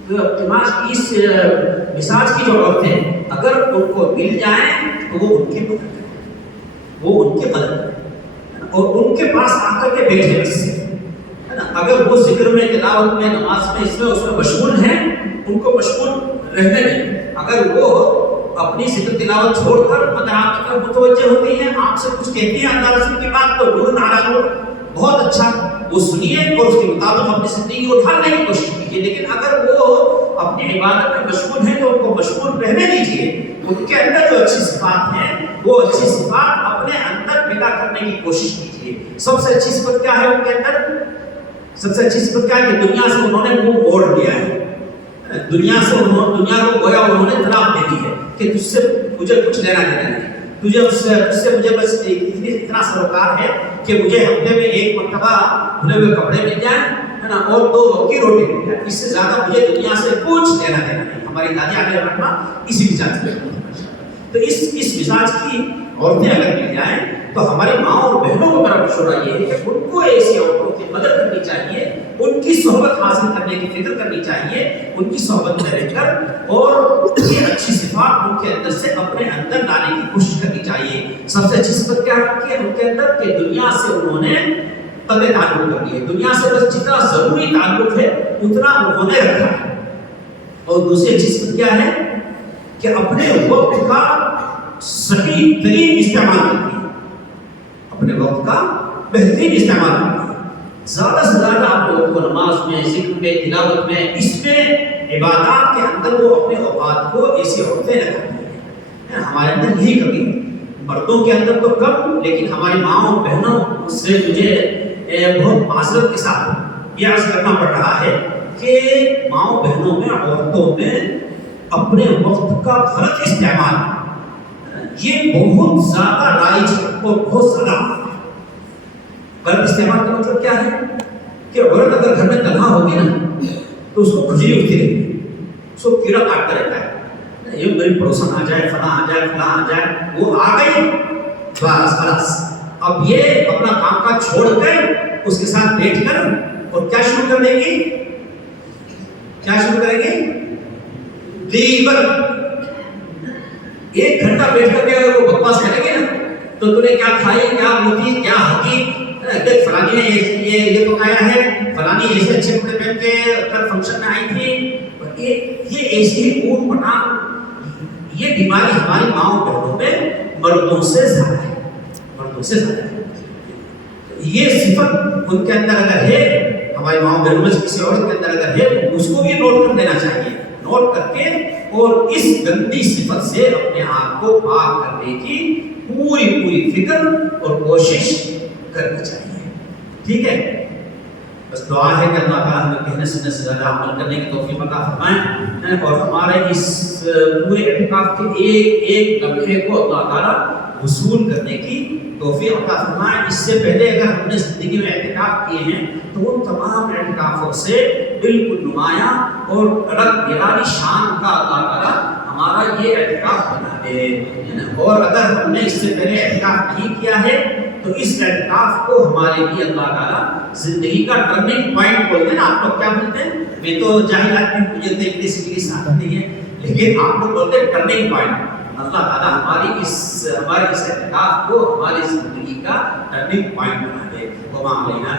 مزاج کی جو عورتیں اگر ان کو مل جائیں تو وہ ان کی مدد کریں, وہ ان کی مدد کریں اور ان کے پاس آ کر کے بیٹھے بس ہے نا. اگر وہ ذکر میں, تلاوت میں, نماز میں, اس میں مشغول ہیں, ان کو مشغول رہنے دیں. اگر وہ اپنی ذکر تلاوت چھوڑ کر مداحات کی طرف متوجہ ہوتی ہیں, آپ سے کچھ کہتی ہیں اللہ رسول کی بات, تو نور نعرہ نور, بہت اچھا, وہ سنیے اور اس کے مطابق اپنی زندگی کو ڈھالنے کی کوشش کیجیے. لیکن اگر وہ اپنی عبادت میں مشغول ہیں تو ان کو مشغول رہنے دیجیے. ان کے اندر جو اچھی صفات ہیں وہ اچھی صفات اپنے اندر پیدا کرنے کی کوشش کیجیے. سب سے اچھی صفت کیا ہے ان کے اندر؟ سب سے اچھی صفت کیا ہے کہ دنیا سے انہوں نے منہ موڑ لیا ہے. دنیا کو گویا انہوں نے طلاق دے دی ہے کہ تجھ سے مجھے کچھ لینا دینا نہیں, تجھے اس سے مجھے بس اتنا سروکار ہے کہ مجھے ہفتے میں 1 مرتبہ دھلے ہوئے کپڑے مل جائیں ہے نا, اور 2 وقت کی روٹی مل جائے, اس سے زیادہ مجھے دنیا سے کچھ لینا دینا نہیں. ہماری دادی علیہ الرحمہ اسی مزاج کی. تو اس مزاج کی عورتیں اگر مل جائیں تو ہماری ماں اور بہنوں کو میرا مشورہ یہ ہے کہ ان کو ایسی عورتوں کی مدد کرنی چاہیے, ان کی صحبت حاصل کرنے کی فکر کرنی چاہیے, ان کی صحبت میں رہ کر اور یہ اچھی صفات ان کے اندر سے اپنے اندر لانے کی کوشش کرنی چاہیے. سب سے اچھی صفت کیا رکھی ہے ان کے اندر کہ دنیا سے انہوں نے قطع تعلق کر لیے, دنیا سے بس جتنا ضروری تعلق ہے اتنا انہوں نے رکھا ہے. اور دوسری اچھی صفت کیا ہے کہ اپنے وقت کا صحیح ترین استعمال کرتی ہے, اپنے وقت کا بہترین استعمال کرتی ہے. زیادہ سے زیادہ آپ لوگوں کو نماز میں, ذکر میں, تلاوت میں, اس میں عبادات کے اندر وہ اپنے اوقات کو ایسی عورتیں لگاتی ہیں. ہمارے اندر یہی کمی ہے, مردوں کے اندر تو کم, لیکن ہماری ماؤں بہنوں سے مجھے بہت معذرت کے ساتھ یہ عرض کرنا پڑ رہا ہے کہ ماؤں بہنوں میں, عورتوں میں اپنے وقت کا غلط استعمال یہ بہت زیادہ رائج اور بہت زیادہ ہے. غلط استعمال کا مطلب کیا ہے کہ عورت اگر گھر میں تنہا ہوگی نا تو اس کو کھجلی اٹھتی رہتی ہے, اس کو کیڑا کاٹتا رہتا ہے. یہ میری پڑوسن آ جائے, فلاں آ جائے, فلاں آ جائے, وہ آ گئی بس. اب یہ اپنا کام کا چھوڑ کر اس کے ساتھ بیٹھ کر اور کیا شروع کر دے گی, کیا شروع کریں گے؟ غیبت. 1 گھنٹہ بیٹھ کر کے اگر وہ بکواس کریں گے نا تو تم نے کیا کھائی, کیا موتی, کیا حقی, فلانی نے یہ پکایا ہے, فلانی ایسے اچھے کپڑے پہن کے کل فنکشن میں آئی تھی. یہ ایسی اوٹ پٹان, یہ بیماری ہماری ماؤں بہنوں میں مردوں سے زیادہ ہے, مردوں سے زیادہ ہے. یہ صفت ان کے اندر اگر ہے, ہماری ماؤں بہنوں میں سے کسی عورت کے اندر اگر ہے, اس کو بھی نوٹ کر دینا چاہیے. نوٹ کر کے اور اس گندی صفت سے اپنے آپ کو پاک کرنے کی پوری فکر اور کوشش کرنی چاہیے. ٹھیک ہے, بس دعا ہے کہ اللہ تعالیٰ ہمیں کہنے سننے سے زیادہ عمل کرنے کی توفیق عطا فرمائیں, اور ہمارے اس پورے اعتکاف کے ایک لمحے کو اللہ تعالیٰ وصول کرنے کی توفیق عطا فرمائیں. اس سے پہلے اگر ہم نے زندگی میں اعتکاف کیے ہیں تو ان تمام اعتکافوں سے بالکل نمایاں اور الگ نرالی شان کا اللہ تعالیٰ ہمارا یہ اعتکاف بنا دے. اور اگر ہم نے اس سے پہلے اعتکاف نہیں کیا ہے تو اس اعتکاف کو ہمارے لیے اللہ تعالیٰ زندگی کا ٹرننگ پوائنٹ بولتے ہیں نا. آپ لوگ کیا بولتے ہیں؟ میں تو جاہل آدمی ہوں, مجھے تو انگلش کی ساتھ نہیں ہے, لیکن آپ لوگ بولتے ہیں ٹرننگ پوائنٹ. اللہ تعالیٰ ہمارے اس اعتکاف کو ہماری زندگی کا ٹرننگ پوائنٹ بنا دے. وما علینا